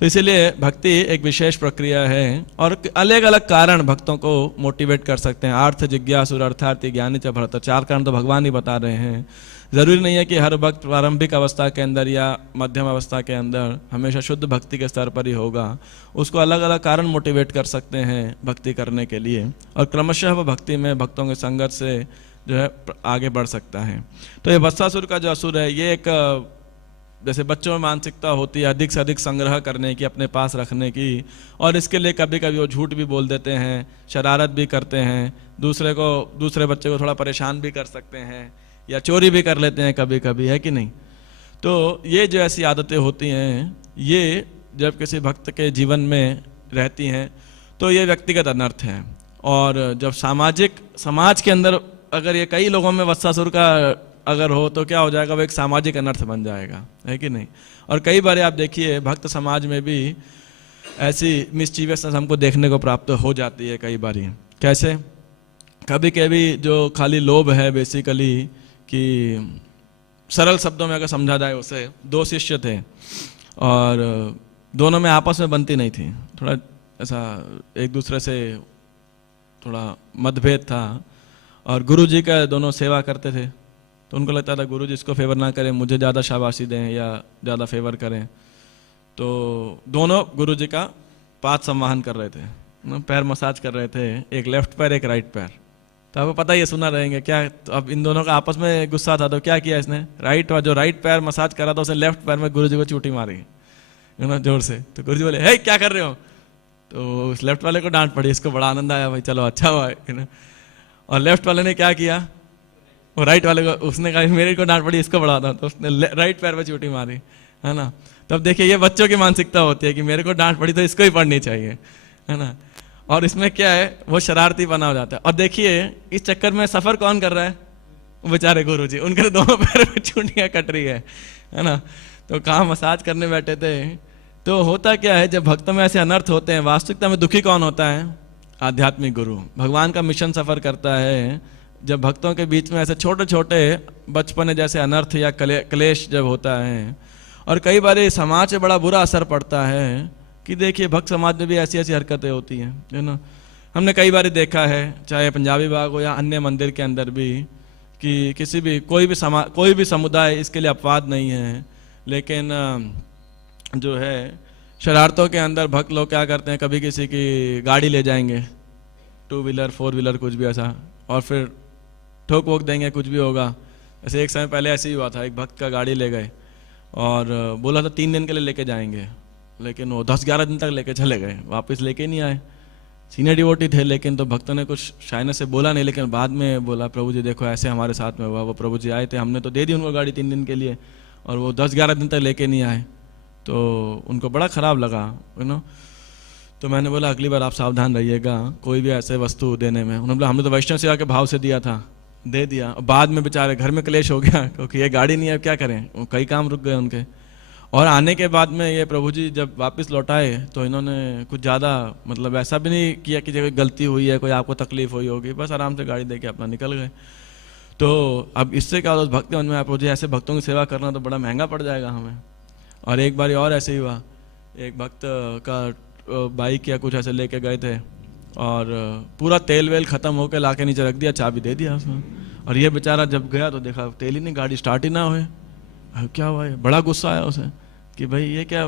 तो इसीलिए भक्ति एक विशेष प्रक्रिया है और अलग अलग कारण भक्तों को मोटिवेट कर सकते हैं। आर्थ जिज्ञासुर अर्थार्थी ज्ञानी च भरत, 4 कारण तो भगवान ही बता रहे हैं। ज़रूरी नहीं है कि हर भक्त प्रारंभिक अवस्था के अंदर या मध्यम अवस्था के अंदर हमेशा शुद्ध भक्ति के स्तर पर ही होगा। उसको अलग अलग कारण मोटिवेट कर सकते हैं भक्ति करने के लिए, और क्रमशः वह भक्ति में भक्तों के संगत से जो है आगे बढ़ सकता है। तो ये वत्सासुर का जो असुर है, ये एक जैसे बच्चों में मानसिकता होती है अधिक से अधिक संग्रह करने की, अपने पास रखने की, और इसके लिए कभी कभी वो झूठ भी बोल देते हैं, शरारत भी करते हैं, दूसरे बच्चे को थोड़ा परेशान भी कर सकते हैं, या चोरी भी कर लेते हैं कभी कभी, है कि नहीं। तो ये जो ऐसी आदतें होती हैं, ये जब किसी भक्त के जीवन में रहती हैं तो ये व्यक्तिगत अनर्थ है। और जब समाज के अंदर अगर ये कई लोगों में वत्सासुर का अगर हो तो क्या हो जाएगा, वो एक सामाजिक अनर्थ बन जाएगा, है कि नहीं। और कई बार आप देखिए भक्त समाज में भी ऐसी मिसचीवियसनेस हमको देखने को प्राप्त हो जाती है कई बार। कैसे, कभी कभी जो खाली लोभ है बेसिकली, कि सरल शब्दों में अगर समझा जाए उसे, 2 शिष्य थे और दोनों में आपस में बनती नहीं थी, थोड़ा ऐसा एक दूसरे से थोड़ा मतभेद था। और गुरुजी का दोनों सेवा करते थे, तो उनको लगता था गुरुजी इसको फेवर ना करें, मुझे ज़्यादा शाबाशी दें या ज़्यादा फेवर करें। तो दोनों गुरुजी का पाद संवाहन कर रहे थे, पैर मसाज कर रहे थे, एक लेफ्ट पैर एक राइट पैर। तो आपको पता ही है, सुना रहेंगे क्या। तो अब इन दोनों का आपस में गुस्सा था, तो क्या किया इसने, जो राइट पैर मसाज कर रहा था उसने लेफ्ट पैर में गुरुजी को चूटी मारी जोर से। तो गुरुजी बोले हे क्या कर रहे हो, तो उस लेफ्ट वाले को डांट पड़ी, इसको बड़ा आनंद आया, भाई चलो अच्छा हुआ है। और लेफ्ट वाले ने क्या किया, वो राइट वाले को, उसने कहा मेरे को डांट पड़ी, इसको बढ़ा था, तो उसने राइट पैर पे चोटी मारी, है ना। तो अब देखिए ये बच्चों की मानसिकता होती है कि मेरे को डांट पड़ी तो इसको ही पढ़नी चाहिए, है ना। और इसमें क्या है, वो शरारती बना हो जाता है। और देखिए इस चक्कर में सफर कौन कर रहा है, वो बेचारे गुरुजी, उनके दोनों पैर में चूंटियां कट रही है ना। तो कहाँ मसाज करने बैठे थे। तो होता क्या है, जब भक्तों में ऐसे अनर्थ होते हैं, वास्तविकता में दुखी कौन होता है, आध्यात्मिक गुरु। भगवान का मिशन सफर करता है जब भक्तों के बीच में ऐसे छोटे छोटे बचपन जैसे अनर्थ या क्लेश जब होता है। और कई बार समाज से बड़ा बुरा असर पड़ता है कि देखिए भक्त समाज में भी ऐसी ऐसी हरकतें होती हैं, है ना। हमने कई बार देखा है, चाहे पंजाबी बाग हो या अन्य मंदिर के अंदर भी, कि किसी भी कोई भी समुदाय, इसके लिए अपवाद नहीं है, लेकिन जो है शरारतों के अंदर भक्त लोग क्या करते हैं, कभी किसी की गाड़ी ले जाएंगे, 2 व्हीलर 4 व्हीलर कुछ भी ऐसा, और फिर ठोक वोक देंगे, कुछ भी होगा। ऐसे एक समय पहले ऐसे ही हुआ था, एक भक्त का गाड़ी ले गए और बोला था 3 दिन के लिए लेके जाएंगे, लेकिन वो 10-11 दिन तक लेके चले गए, वापस लेके नहीं आए। सीनियर डिवोटी थे, लेकिन तो भक्तों ने कुछ शायद से बोला नहीं, लेकिन बाद में बोला प्रभु जी देखो ऐसे हमारे साथ में हुआ, वो प्रभु जी आए थे, हमने तो दे दी उनको गाड़ी 3 दिन के लिए और वो 10-11 दिन तक लेके नहीं आए। तो उनको बड़ा ख़राब लगा, तो मैंने बोला अगली बार आप सावधान रहिएगा कोई भी ऐसे वस्तु देने में। उन्होंने बोला हमने तो वैष्णव सेवा के भाव से दिया था, दे दिया। बाद में बेचारे घर में क्लेश हो गया क्योंकि ये गाड़ी नहीं है, क्या करें, कई काम रुक गए उनके। और आने के बाद में ये प्रभु जी जब वापस लौटाए तो इन्होंने कुछ ज़्यादा मतलब ऐसा भी नहीं किया कि कोई गलती हुई है, कोई आपको तकलीफ हुई होगी, बस आराम से गाड़ी दे के अपना निकल गए। तो अब इससे क्या होता है, भक्त मन में प्रभु जी ऐसे भक्तों की सेवा करना तो बड़ा महंगा पड़ जाएगा हमें। और एक बार और ऐसे ही हुआ, एक भक्त का बाइक या कुछ ऐसे लेके गए थे और पूरा तेल वेल ख़त्म होकर ला के नीचे रख दिया, चाबी दे दिया उसमें। और ये बेचारा जब गया तो देखा तेल ही नहीं, गाड़ी स्टार्ट ही ना हुए। क्या हुआ है, बड़ा गुस्सा आया उसे कि भाई ये क्या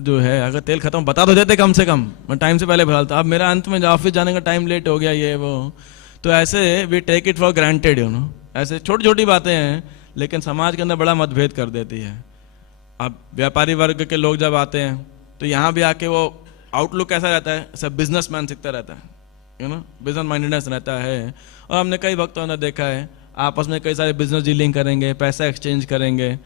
जो है, अगर तेल खत्म बता तो देते कम से कम, मैं टाइम से पहले भरता। अब मेरा अंत में ऑफिस जाने का टाइम लेट हो गया, ये वो। तो ऐसे we take it for granted, ऐसे छोटी छोटी बातें हैं लेकिन समाज के अंदर बड़ा मतभेद कर देती है। अब व्यापारी वर्ग के लोग जब आते हैं तो यहाँ भी आके वो आउटलुक कैसा रहता है, सब बिजनेसमैन सीखता रहता है, बिजनेस माइंडेडनेस रहता है। और हमने कई भक्तों ने देखा है आपस में कई सारे बिजनेस डीलिंग करेंगे, पैसा एक्सचेंज करेंगे,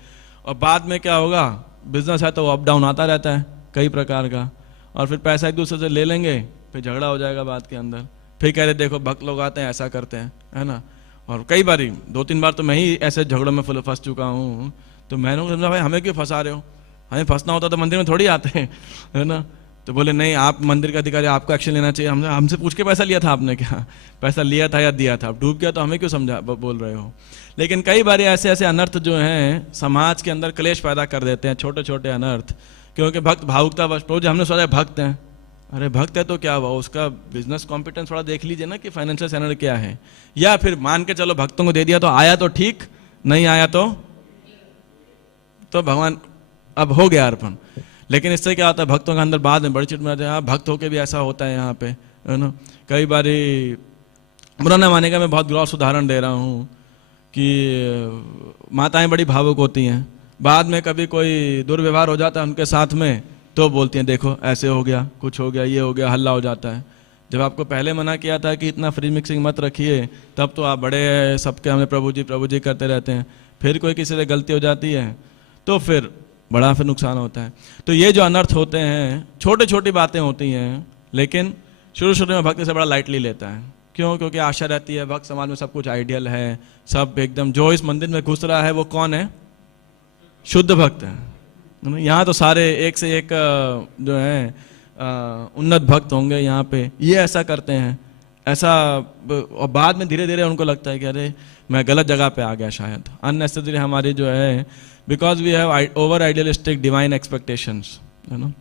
और बाद में क्या होगा, बिजनेस है तो अप डाउन आता रहता है कई प्रकार का, और फिर पैसा एक दूसरे से ले लेंगे, फिर झगड़ा हो जाएगा बात के अंदर। फिर कह रहे देखो भक्त लोग आते हैं ऐसा करते हैं, है ना। और कई बारी 2-3 बार तो मैं ही ऐसे झगड़ों में फंस चुका हूँ। तो मैंने समझा भाई हमें क्यों फंसा रहे हो, हमें फंसना होता तो मंदिर में थोड़ी आते हैं, है ना। तो बोले नहीं आप मंदिर का अधिकारी, आपको एक्शन लेना चाहिए। हमसे पूछ के पैसा लिया था आपने, क्या पैसा लिया था या दिया था, अब डूब गया तो हमें क्यों समझा बोल रहे हो। लेकिन कई बार ऐसे ऐसे अनर्थ जो हैं समाज के अंदर क्लेश पैदा कर देते हैं, छोटे छोटे अनर्थ, क्योंकि भक्त भावुकता बस। तो हमने सोचा भक्त हैं, अरे भक्त है तो क्या हुआ, उसका बिजनेस कॉम्पिटेंस थोड़ा देख लीजिए ना कि फाइनेंशियल स्टैंडर्ड क्या है। या फिर मान के चलो भक्तों को दे दिया तो आया तो ठीक, नहीं आया तो भगवान अब हो गया अर्पण। लेकिन इससे क्या होता है, भक्तों के अंदर बाद में बड़ी चिट में हाँ भक्त होके भी ऐसा होता है यहाँ पे, है ना। कई बारी बुरा न मानेगा, मैं बहुत ग्रॉस उदाहरण दे रहा हूँ कि माताएं बड़ी भावुक होती हैं, बाद में कभी कोई दुर्व्यवहार हो जाता है उनके साथ में तो बोलती हैं देखो ऐसे हो गया, कुछ हो गया, ये हो गया, हल्ला हो जाता है। जब आपको पहले मना किया था कि इतना फ्री मिक्सिंग मत रखिए, तब तो आप बड़े सबके हमें प्रभु जी करते रहते हैं। फिर कोई किसी से गलती हो जाती है तो फिर बड़ा फिर नुकसान होता है। तो ये जो अनर्थ होते हैं छोटी छोटी बातें होती हैं, लेकिन शुरू में भक्त से बड़ा लाइटली लेता है। क्यों? क्योंकि आशा रहती है भक्त समाज में सब कुछ आइडियल है, सब एकदम, जो इस मंदिर में घुस रहा है वो कौन है, शुद्ध भक्त है। यहाँ तो सारे एक से एक जो है उन्नत भक्त होंगे यहाँ पे, ये ऐसा करते हैं ऐसा। और बाद में धीरे धीरे उनको लगता है कि अरे मैं गलत जगह पे आ गया शायद, अननेसेसरी हमारी जो है, because we have over idealistic divine expectations, है ना।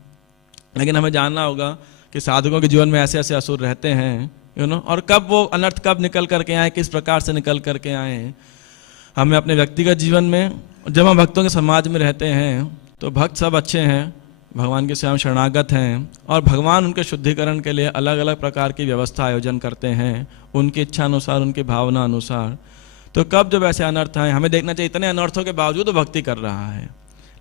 लेकिन हमें जानना होगा कि साधकों के जीवन में ऐसे ऐसे असुर रहते हैं, और कब वो अनर्थ कब निकल करके आए, किस प्रकार से निकल करके आए। हमें अपने व्यक्तिगत जीवन में, जब हम भक्तों के समाज में रहते हैं तो भक्त सब अच्छे हैं, भगवान के स्वयं शरणागत हैं, और भगवान उनके शुद्धिकरण के लिए अलग अलग प्रकार की व्यवस्था आयोजन करते हैं उनकी इच्छा अनुसार, उनकी भावना अनुसार। तो कब जब ऐसे अनर्थ आए, हमें देखना चाहिए इतने अनर्थों के बावजूद वो भक्ति कर रहा है,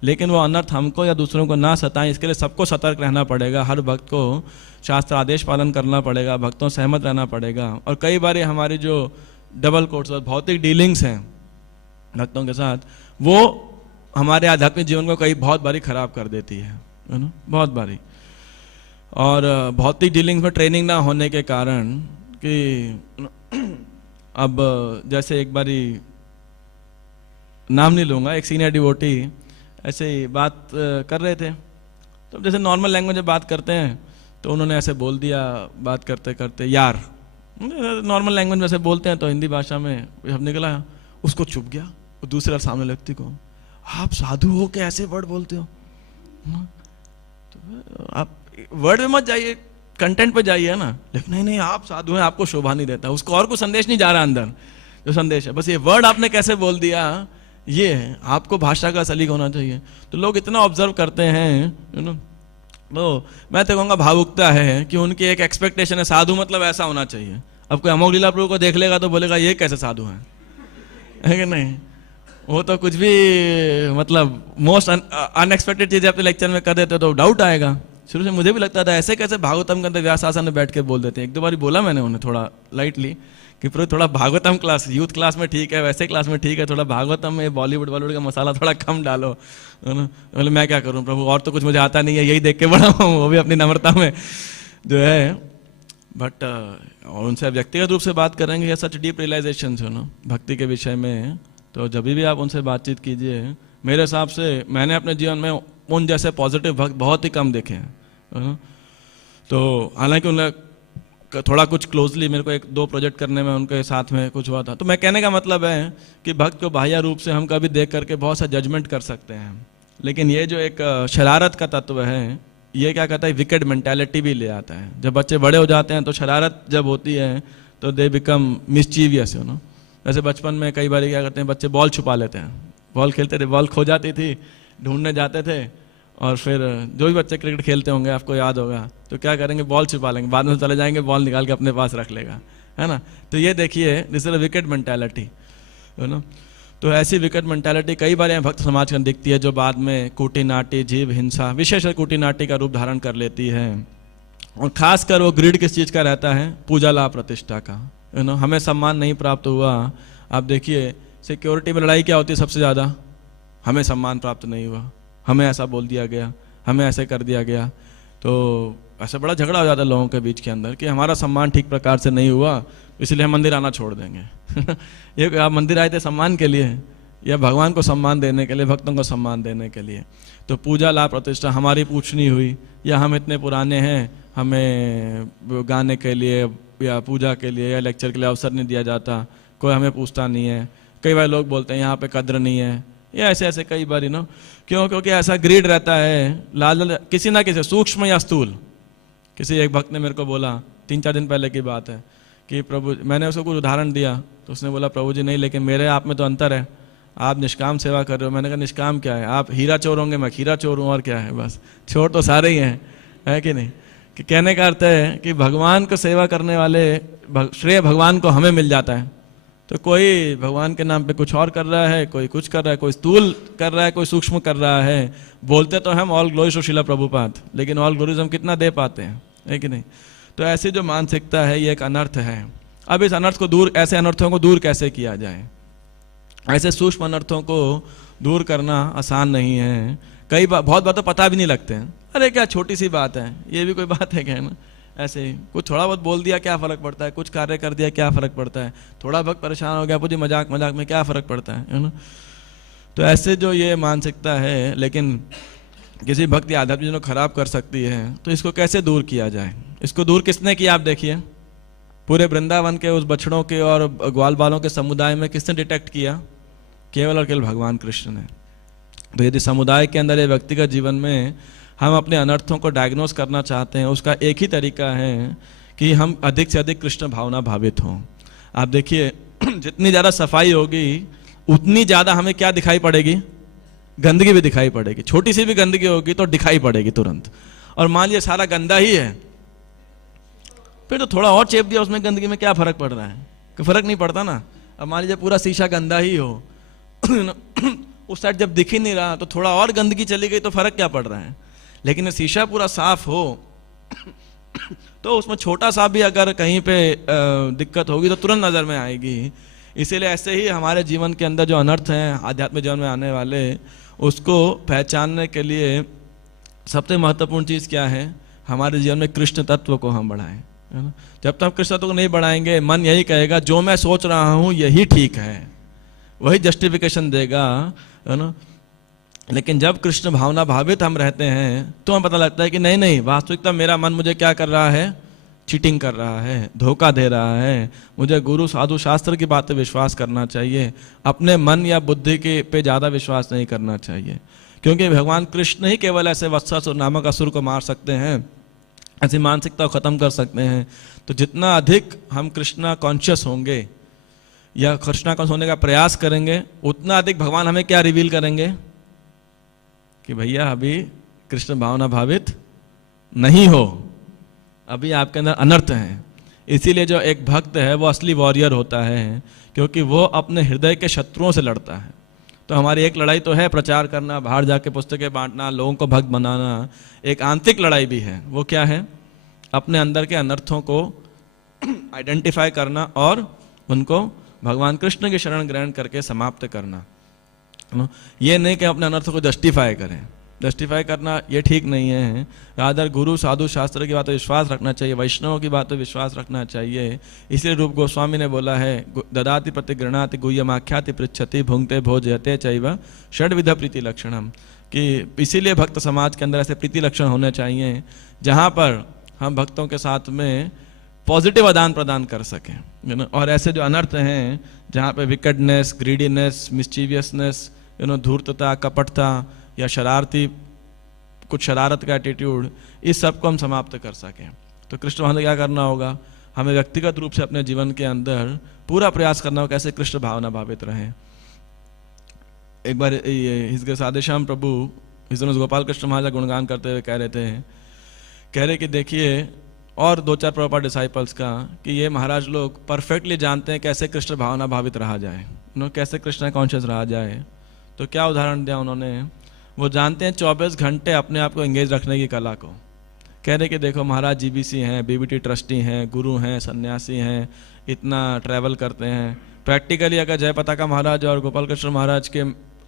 लेकिन वो अनर्थ हमको या दूसरों को ना सताएं, इसके लिए सबको सतर्क रहना पड़ेगा। हर भक्त को शास्त्र आदेश पालन करना पड़ेगा, भक्तों सहमत रहना पड़ेगा। और कई बार हमारी जो डबल कोर्स भौतिक डीलिंग्स हैं भक्तों के साथ, वो हमारे आध्यात्मिक जीवन को कई बहुत बारी खराब कर देती है ना, बहुत बारी। और भौतिक डीलिंग्स में ट्रेनिंग ना होने के कारण कि अब जैसे एक बारी नाम नहीं लूँगा, एक सीनियर डिवोटी ऐसे ही बात कर रहे थे, तो जैसे नॉर्मल लैंग्वेज में बात करते हैं तो उन्होंने ऐसे बोल दिया बात करते करते यार, नॉर्मल लैंग्वेज में ऐसे बोलते हैं तो हिंदी भाषा में जब निकला उसको चुप गया, दूसरे सामने व्यक्ति को, आप साधु हो के ऐसे वर्ड बोलते हो। तो आप वर्ड में मत जाइए, कंटेंट पे जाइए ना। लेकिन नहीं आप साधु हैं, आपको शोभा नहीं देता, उसको और कोई संदेश नहीं जा रहा अंदर, जो संदेश है बस ये वर्ड आपने कैसे बोल दिया, ये है। आपको भाषा का सलीक होना चाहिए। तो लोग इतना ऑब्जर्व करते हैं, तो मैं तो कहूँगा भावुकता है कि उनकी एक एक्सपेक्टेशन है, साधु मतलब ऐसा होना चाहिए। अब कोई अमोघ लीला प्रभु को देख लेगा तो बोलेगा ये कैसे साधु है कि नहीं। वो तो कुछ भी मतलब मोस्ट अनएक्सपेक्टेड चीज़ें अपने लेक्चर में कर देते तो डाउट आएगा। शुरू से मुझे भी लगता था ऐसे कैसे भागवतम के अंदर व्यास आसन में बैठ के बोल देते हैं। एक दो बार बोला मैंने उन्हें थोड़ा लाइटली कि प्रभु थोड़ा भागवतम क्लास, यूथ क्लास में ठीक है, वैसे क्लास में ठीक है, थोड़ा भागवतम में बॉलीवुड बॉलीवुड का मसाला थोड़ा कम डालो, है ना। बोले मैं क्या करूं प्रभु, और तो कुछ मुझे आता नहीं है, यही देख के बड़ा हूँ, वो भी अपनी नम्रता में जो है। बट और उनसे व्यक्तिगत रूप से बात करेंगे या सच डीप रियलाइजेशन हो ना भक्ति के विषय में, तो जब भी आप उनसे बातचीत कीजिए, मेरे हिसाब से मैंने अपने जीवन में उन जैसे पॉजिटिव भक्त बहुत ही कम देखे हैं, है ना। तो हालांकि उन्हें थोड़ा कुछ क्लोजली मेरे को 1-2 प्रोजेक्ट करने में उनके साथ में कुछ हुआ था, तो मैं कहने का मतलब है कि भक्त को बाह्य रूप से हम कभी देख करके बहुत सा जजमेंट कर सकते हैं, लेकिन ये जो एक शरारत का तत्व है, ये क्या कहता है, विकेड मेंटालिटी भी ले आता है। जब बच्चे बड़े हो जाते हैं तो शरारत जब होती है तो they become mischievous, you know. जैसे बचपन में कई बार क्या करते हैं बच्चे, बॉल छुपा लेते हैं, बॉल खेलते थे, बॉल खो जाती थी, ढूंढने जाते थे, और फिर जो भी बच्चे क्रिकेट खेलते होंगे आपको याद होगा, तो क्या करेंगे, बॉल छुपा लेंगे, बाद में चले जाएंगे, बॉल निकाल के अपने पास रख लेगा, है ना। तो ये देखिए, this is a wicket mentality, है ना। तो ऐसी विकेट मेंटालिटी कई बार यहाँ भक्त समाज में दिखती है, जो बाद में कूटी-नाटी, जीव हिंसा, विशेष कूटी-नाटी का रूप धारण कर लेती है। और खासकर वो ग्रीड किस चीज़ का रहता है, पूजा लाभ प्रतिष्ठा का, यू नो। हमें सम्मान नहीं प्राप्त हुआ, आप देखिए सिक्योरिटी में लड़ाई क्या होती है सबसे ज़्यादा, हमें सम्मान प्राप्त नहीं हुआ, हमें ऐसा बोल दिया गया, हमें ऐसे कर दिया गया, तो ऐसा बड़ा झगड़ा हो जाता है लोगों के बीच के अंदर कि हमारा सम्मान ठीक प्रकार से नहीं हुआ, इसलिए हम मंदिर आना छोड़ देंगे। ये आप मंदिर आए थे सम्मान के लिए या भगवान को सम्मान देने के लिए, भक्तों को सम्मान देने के लिए? तो पूजा लाभ प्रतिष्ठा हमारी पूछनी हुई, या हम इतने पुराने हैं, हमें गाने के लिए या पूजा के लिए या लेक्चर के लिए अवसर नहीं दिया जाता, कोई हमें पूछता नहीं है। कई बार लोग बोलते हैं यहाँ पे कद्र नहीं है, या ऐसे ऐसे कई बार, नो क्यों, क्योंकि ऐसा ग्रीड रहता है, लाल किसी ना किसी सूक्ष्म या स्थूल। किसी एक भक्त ने मेरे को बोला, 3-4 दिन पहले की बात है, कि प्रभु, मैंने उसको कुछ उदाहरण दिया तो उसने बोला प्रभु जी नहीं, लेकिन मेरे आप में तो अंतर है, आप निष्काम सेवा कर रहे हो। मैंने कहा निष्काम क्या है, आप हीरा चोर होंगे, मैं खीरा चोर हूँ, और क्या है, बस चोर तो सारे ही हैं, है कि नहीं। कि कहने का अर्थ है कि भगवान को सेवा करने वाले श्रेय भगवान को हमें मिल जाता है। तो कोई भगवान के नाम पे कुछ और कर रहा है, कोई कुछ कर रहा है, कोई स्थूल कर रहा है, कोई सूक्ष्म कर रहा है। बोलते तो हम all glories to Srila Prabhupada, लेकिन ऑल ग्लोरीज हम कितना दे पाते हैं, है कि नहीं। तो ऐसी जो मानसिकता है ये एक अनर्थ है। अब इस अनर्थ को दूर, ऐसे अनर्थों को दूर कैसे किया जाए? ऐसे सूक्ष्म अनर्थों को दूर करना आसान नहीं है। कई बार बहुत बार तो पता भी नहीं लगते हैं, अरे क्या छोटी सी बात है, ये भी कोई बात है क्या, ना। ऐसे ही कुछ थोड़ा बहुत बोल दिया क्या फर्क पड़ता है, कुछ कार्य कर दिया क्या फर्क पड़ता है, थोड़ा वक्त परेशान हो गया मुझे, मजाक मजाक में क्या फर्क पड़ता है ना। तो ऐसे जो ये मानसिकता है, लेकिन किसी भक्ति आध्यात्मिक जो खराब कर सकती है, तो इसको कैसे दूर किया जाए? इसको दूर किसने किया? आप देखिए पूरे वृंदावन के उस बछड़ों के और ग्वाल बालों के समुदाय में किसने डिटेक्ट किया? केवल और केवल भगवान कृष्ण ने। तो यदि समुदाय के अंदर या व्यक्तिगत जीवन में हम अपने अनर्थों को डायग्नोस करना चाहते हैं, उसका एक ही तरीका है कि हम अधिक से अधिक कृष्ण भावना भावित हों। आप देखिए जितनी ज़्यादा सफाई होगी उतनी ज़्यादा हमें क्या दिखाई पड़ेगी? गंदगी भी दिखाई पड़ेगी। छोटी सी भी गंदगी होगी तो दिखाई पड़ेगी तुरंत। और मान लिया सारा गंदा ही है, फिर तो थोड़ा और चेप दिया उसमें गंदगी में क्या फ़र्क पड़ रहा है? कि फ़र्क नहीं पड़ता ना। अब मान लीजिए पूरा शीशा गंदा ही हो उस साइड जब दिख ही नहीं रहा, तो थोड़ा और गंदगी चली गई तो फ़र्क क्या पड़ रहा है? लेकिन शीशा पूरा साफ हो तो उसमें छोटा सा भी अगर कहीं पे दिक्कत होगी तो तुरंत नज़र में आएगी। इसीलिए ऐसे ही हमारे जीवन के अंदर जो अनर्थ हैं आध्यात्मिक जीवन में आने वाले, उसको पहचानने के लिए सबसे महत्वपूर्ण चीज़ क्या है? हमारे जीवन में कृष्ण तत्व को हम बढ़ाएं, है ना। जब तक कृष्ण तत्व को नहीं बढ़ाएंगे, मन यही कहेगा जो मैं सोच रहा हूँ यही ठीक है, वही जस्टिफिकेशन देगा, है ना। लेकिन जब कृष्ण भावना भावित हम रहते हैं तो हमें पता लगता है कि नहीं नहीं, वास्तविकता मेरा मन मुझे क्या कर रहा है? चीटिंग कर रहा है, धोखा दे रहा है। मुझे गुरु साधु शास्त्र की बातें विश्वास करना चाहिए, अपने मन या बुद्धि के पे ज़्यादा विश्वास नहीं करना चाहिए। क्योंकि भगवान कृष्ण ही केवल ऐसे वत्सासुर नामक असुर को मार सकते हैं, ऐसी मानसिकता को ख़त्म कर सकते हैं। तो जितना अधिक हम कृष्णा कॉन्शियस होंगे या कृष्णा कॉन्शियस होने का प्रयास करेंगे, उतना अधिक भगवान हमें क्या रिवील करेंगे कि भैया अभी कृष्ण भावना भावित नहीं हो, अभी आपके अंदर अनर्थ है। इसीलिए जो एक भक्त है वो असली वॉरियर होता है, क्योंकि वो अपने हृदय के शत्रुओं से लड़ता है। तो हमारी एक लड़ाई तो है प्रचार करना, बाहर जाके पुस्तकें बांटना, लोगों को भक्त बनाना। एक आंतरिक लड़ाई भी है, वो क्या है? अपने अंदर के अनर्थों को आइडेंटिफाई करना और उनको भगवान कृष्ण की शरण ग्रहण करके समाप्त करना। ये नहीं कि अपने अनर्थ को जस्टिफाई करें। जस्टिफाई करना ये ठीक नहीं है। रादर गुरु साधु शास्त्र की बात पर विश्वास रखना चाहिए, वैष्णवों की बात पर विश्वास रखना चाहिए। इसलिए रूप गोस्वामी ने बोला है, ददाति प्रतिगृणाति गुह्यमाख्याति पृच्छति भुंगते भोजयते चैव षड्विध प्रीति लक्षणम, कि इसीलिए भक्त समाज के अंदर ऐसे प्रीति लक्षण होने चाहिए जहाँ पर हम भक्तों के साथ में पॉजिटिव आदान प्रदान कर सकें, और ऐसे जो अनर्थ हैं जहाँ पे विकेडनेस, ग्रीडीनेस, मिस्चीवियसनेस, धूर्तता, कपटता या शरारती, कुछ शरारत का एटीट्यूड, इस सब को हम समाप्त कर सकें। तो कृष्ण भक्त क्या करना होगा, हमें व्यक्तिगत रूप से अपने जीवन के अंदर पूरा प्रयास करना होगा कैसे कृष्ण भावना भावित रहें। एक बार हिजके साधेश्याम प्रभु इस दिन गोपाल कृष्ण महाराज गुणगान करते हुए कह रहे कि देखिए, और दो चार प्रॉपर डिसाइपल्स का, कि ये महाराज लोग परफेक्टली जानते हैं कैसे कृष्ण भावना भावित रहा जाए, कैसे कृष्ण कॉन्शियस रहा जाए। तो क्या उदाहरण दिया उन्होंने, वो जानते हैं 24 घंटे अपने आप को एंगेज रखने की कला को। कह रहे कि देखो महाराज जीबीसी हैं, बीबीटी ट्रस्टी हैं, गुरु हैं, सन्यासी हैं, इतना ट्रैवल करते हैं। प्रैक्टिकली अगर जय पताका महाराज और गोपाल कृष्ण महाराज के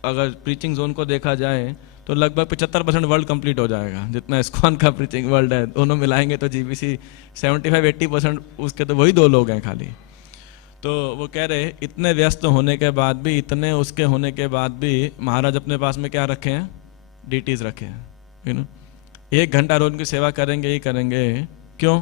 अगर प्रीचिंग जोन को देखा जाए तो लगभग 75% वर्ल्ड कंप्लीट हो जाएगा। जितना इस्कॉन का प्रीचिंग वर्ल्ड है, दोनों मिलाएंगे तो जीबीसी 75-80%, उसके तो वही 2 लोग हैं खाली। तो वो कह रहे इतने व्यस्त होने के बाद भी, इतने उसके होने के बाद भी महाराज अपने पास में क्या रखे हैं, डीटीज रखे हैं। 1 घंटा रोज की सेवा करेंगे ही करेंगे। क्यों?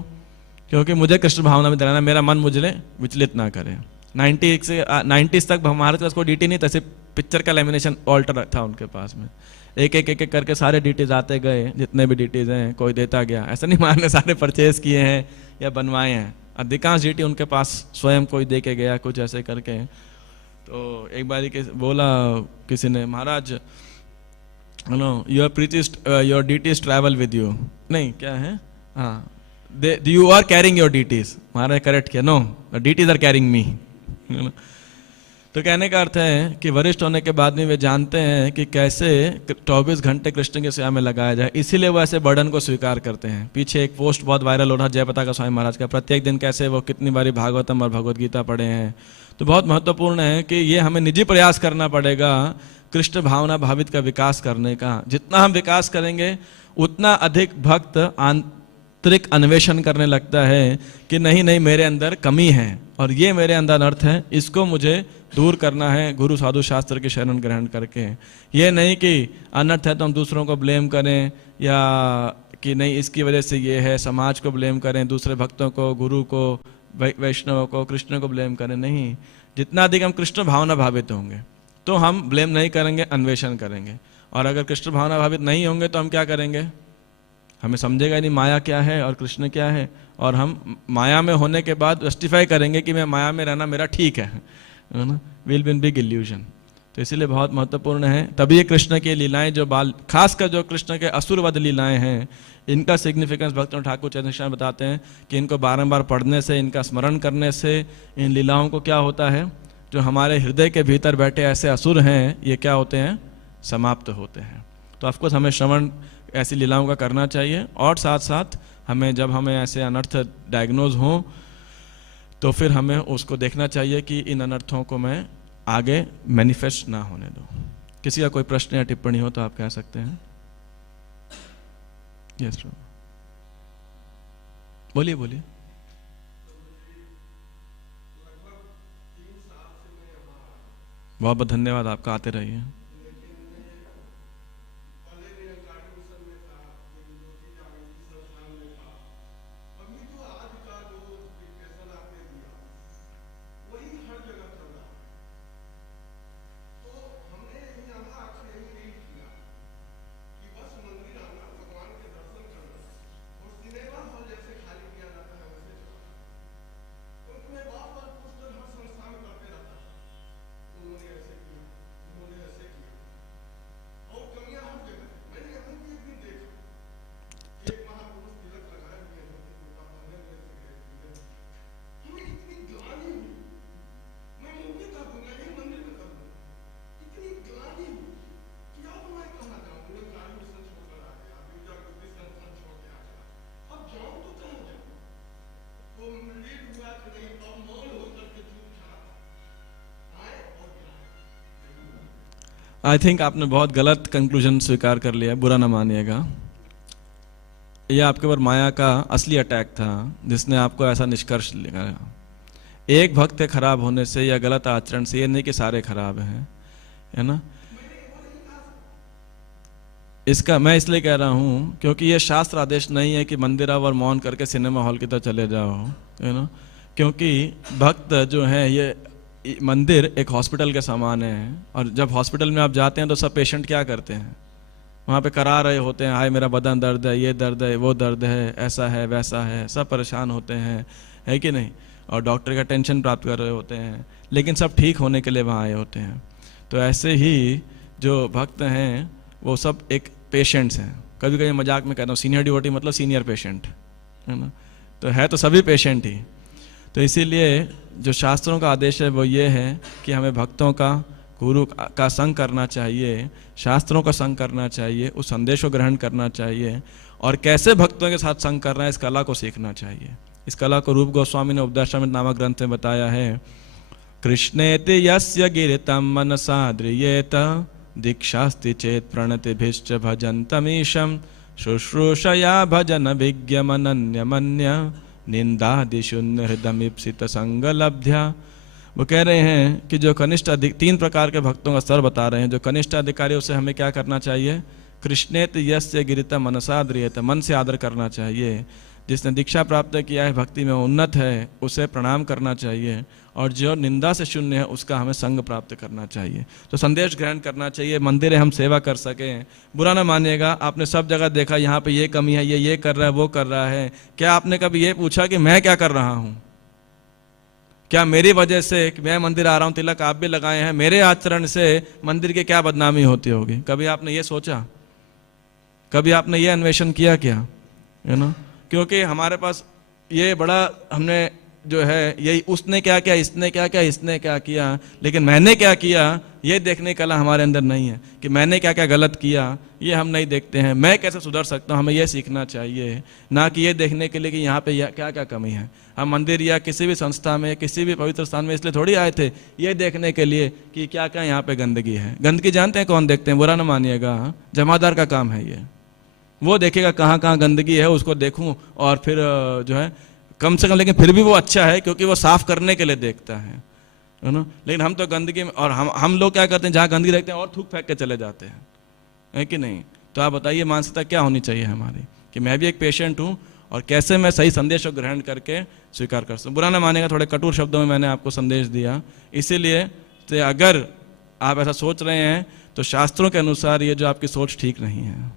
क्योंकि मुझे कृष्ण भावना में रहना, मेरा मन मुझे विचलित ना करे। 90s तक महाराज के पास कोई डीटी नहीं था, सिर्फ पिक्चर का लेमिनेशन ऑल्टर था उनके पास में। एक एक करके सारे डीटीज आते गए, जितने भी डीटीज हैं कोई देता गया। ऐसा नहीं महाराज ने सारे परचेज किए हैं या बनवाए हैं, अधिकांश डीटी उनके पास स्वयं कोई दे के गया, कुछ ऐसे करके। तो एक बारी बोला किसी ने, Maharaj your deities travel with you, नहीं क्या है, हाँ, you are carrying your deities. Maharaj correct किया, no deities are carrying me. तो कहने का अर्थ है कि वरिष्ठ होने के बाद में वे जानते हैं कि कैसे 24 घंटे कृष्ण की सेवा में लगाया जाए, इसीलिए वो ऐसे बर्डन को स्वीकार करते हैं। पीछे एक पोस्ट बहुत वायरल हो रहा जय पताका स्वामी महाराज का, प्रत्येक दिन कैसे वो कितनी बारी भागवतम और भगवद गीता पढ़े हैं। तो बहुत महत्वपूर्ण है कि ये हमें निजी प्रयास करना पड़ेगा कृष्ण भावना भावित का विकास करने का। जितना हम विकास करेंगे उतना अधिक भक्त आंतरिक अन्वेषण करने लगता है कि नहीं नहीं मेरे अंदर कमी है और ये मेरे अंदर अर्थ है, इसको मुझे दूर करना है गुरु साधु शास्त्र की शरण ग्रहण करके। ये नहीं कि अनर्थ है तो हम दूसरों को ब्लेम करें, या कि नहीं इसकी वजह से ये है, समाज को ब्लेम करें, दूसरे भक्तों को, गुरु को, वैष्णव को, कृष्ण को ब्लेम करें। नहीं, जितना अधिक हम कृष्ण भावना भावित होंगे तो हम ब्लेम नहीं करेंगे, अन्वेषण करेंगे। और अगर कृष्ण भावना भावित नहीं होंगे तो हम क्या करेंगे, हमें समझेगा नहीं माया क्या है और कृष्ण क्या है, और हम माया में होने के बाद जस्टिफाई करेंगे कि मैं माया में रहना मेरा ठीक है ना, will be in big illusion. तो इसीलिए बहुत महत्वपूर्ण है। तभी ये कृष्ण की लीलाएं जो खासकर जो कृष्ण के असुरवध लीलाएं हैं, इनका सिग्निफिकेंस भक्त ठाकुर चैतन्य बताते हैं कि इनको बारंबार पढ़ने से, इनका स्मरण करने से इन लीलाओं को क्या होता है, जो हमारे हृदय के भीतर बैठे ऐसे असुर हैं ये क्या होते हैं, समाप्त होते हैं। तो ऑफकोर्स हमें श्रवण ऐसी लीलाओं का करना चाहिए, और साथ साथ हमें जब हमें ऐसे अनर्थ डायग्नोज हों तो फिर हमें उसको देखना चाहिए कि इन अनर्थों को मैं आगे मैनिफेस्ट ना होने दूं। किसी का कोई प्रश्न या टिप्पणी हो तो आप कह सकते हैं। यस बोलिए बोलिए। बहुत बहुत धन्यवाद आपका, आते रहिए। आई थिंक आपने बहुत गलत कंक्लूजन स्वीकार कर लिया, बुरा ना मानिएगा। यह आपके ऊपर माया का असली अटैक था जिसने आपको ऐसा निष्कर्ष लगाया। एक भक्त के खराब होने से या गलत आचरण से ये नहीं कि सारे खराब हैं, है ना। इसका मैं इसलिए कह रहा हूँ क्योंकि ये शास्त्र आदेश नहीं है कि मंदिर आओ और मौन करके सिनेमा हॉल की तरह चले जाओ, है ना। क्योंकि भक्त जो है, ये मंदिर एक हॉस्पिटल के समान है, और जब हॉस्पिटल में आप जाते हैं तो सब पेशेंट क्या करते हैं, वहाँ पे करा रहे होते हैं, हाय मेरा बदन दर्द है, ये दर्द है, वो दर्द है, ऐसा है वैसा है, सब परेशान होते हैं, है कि नहीं। और डॉक्टर का टेंशन प्राप्त कर रहे होते हैं, लेकिन सब ठीक होने के लिए वहाँ आए होते हैं। तो ऐसे ही जो भक्त हैं वो सब एक पेशेंट्स हैं। कभी कभी मजाक में कहता हूँ सीनियर डिवोटी मतलब सीनियर पेशेंट, है ना। तो है तो सभी पेशेंट ही। तो इसीलिए जो शास्त्रों का आदेश है वो ये है कि हमें भक्तों का, गुरु का संग करना चाहिए, शास्त्रों का संग करना चाहिए, उस संदेश को ग्रहण करना चाहिए, और कैसे भक्तों के साथ संग करना है इस कला को सीखना चाहिए। इस कला को रूप गोस्वामी ने उपदेशामृत नामक ग्रंथ में बताया है। कृष्णेति यस्य गिरितं मनसा द्रियेत दीक्षास्ति चेत प्रणतिभिश्च भजन्तमीशं शुश्रूषया भजन विज्ञमनन्यमन्य निंदादिशून्य हृदमीप्सित संगलब्ध्या। वो कह रहे हैं कि जो कनिष्ठ तीन प्रकार के भक्तों का स्तर बता रहे हैं। जो कनिष्ठ अधिकारी उसे हमें क्या करना चाहिए, कृष्णेत यस्य गिरिता मनसा द्रियेत, मन से आदर करना चाहिए। जिसने दीक्षा प्राप्त किया है, भक्ति में उन्नत है, उसे प्रणाम करना चाहिए, और जो निंदा से शून्य है उसका हमें संग प्राप्त करना चाहिए। तो संदेश ग्रहण करना चाहिए, मंदिर हम सेवा कर सकें। बुरा ना मानिएगा, आपने सब जगह देखा यहाँ पे ये कमी है, ये कर रहा है, वो कर रहा है। क्या आपने कभी ये पूछा कि मैं क्या कर रहा हूँ? क्या मेरी वजह से कि मैं मंदिर आ रहा हूँ, तिलक आप भी लगाए हैं, मेरे आचरण से मंदिर की क्या बदनामी होती होगी? कभी आपने ये सोचा? कभी आपने ये अन्वेषण किया क्या, है ना। क्योंकि हमारे पास ये बड़ा, हमने जो है यही उसने क्या किया, इसने क्या किया, इसने क्या किया, लेकिन मैंने क्या किया ये देखने की कला हमारे अंदर नहीं है। कि मैंने क्या क्या गलत किया ये हम नहीं देखते हैं, मैं कैसे सुधर सकता हूँ, हमें ये सीखना चाहिए। ना कि ये देखने के लिए कि यहाँ पे क्या क्या कमी है। हम मंदिर या किसी भी संस्था में, किसी भी पवित्र स्थान में इसलिए थोड़ी आए थे ये देखने के लिए कि क्या क्या यहाँ पे गंदगी है। गंदगी जानते हैं कौन देखते हैं? बुरा ना मानिएगा, जमादार का काम है ये। वो देखेगा कहाँ कहाँ गंदगी है, उसको देखूं और फिर जो है कम से कम, लेकिन फिर भी वो अच्छा है क्योंकि वो साफ करने के लिए देखता है ना। लेकिन हम तो गंदगी में, और हम लोग क्या करते हैं, जहाँ गंदगी देखते हैं और थूक फेंक के चले जाते हैं, है कि नहीं। तो आप बताइए मानसिकता क्या होनी चाहिए हमारी, कि मैं भी एक पेशेंट हूँ और कैसे मैं सही संदेश को ग्रहण करके स्वीकार कर सकूँ। बुरा ना मानेगा, थोड़े कटुर शब्दों में मैंने आपको संदेश दिया, इसीलिए तो अगर आप ऐसा सोच रहे हैं तो शास्त्रों के अनुसार ये जो आपकी सोच ठीक नहीं है।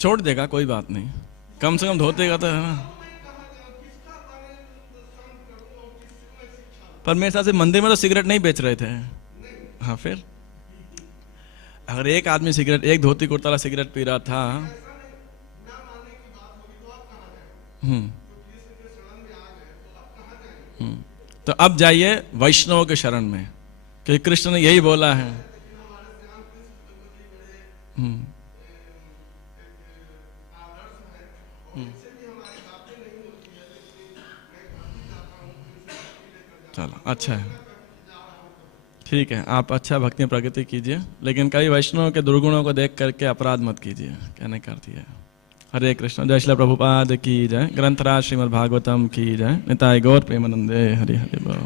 छोड़ देगा, कोई बात नहीं, कम से कम धोतेगा तो, है ना। पर मेरे हिसाब से मंदिर में तो सिगरेट नहीं बेच रहे थे। हाँ, फिर अगर एक आदमी सिगरेट, एक धोती कुर्ता वाला सिगरेट पी रहा था, तो अब जाइए वैष्णव के शरण में, क्योंकि कृष्ण ने यही बोला है। चलो अच्छा है, ठीक है, आप अच्छा भक्ति प्रगति कीजिए, लेकिन कई वैष्णव के दुर्गुणों को देख करके अपराध मत कीजिए, कहने का अर्थ है। हरे कृष्ण। जय श्री प्रभुपाद की जय। ग्रंथराज श्रीमद् भागवतम की जय। निताय गौर प्रेमानंदे। हरि हरि बोल।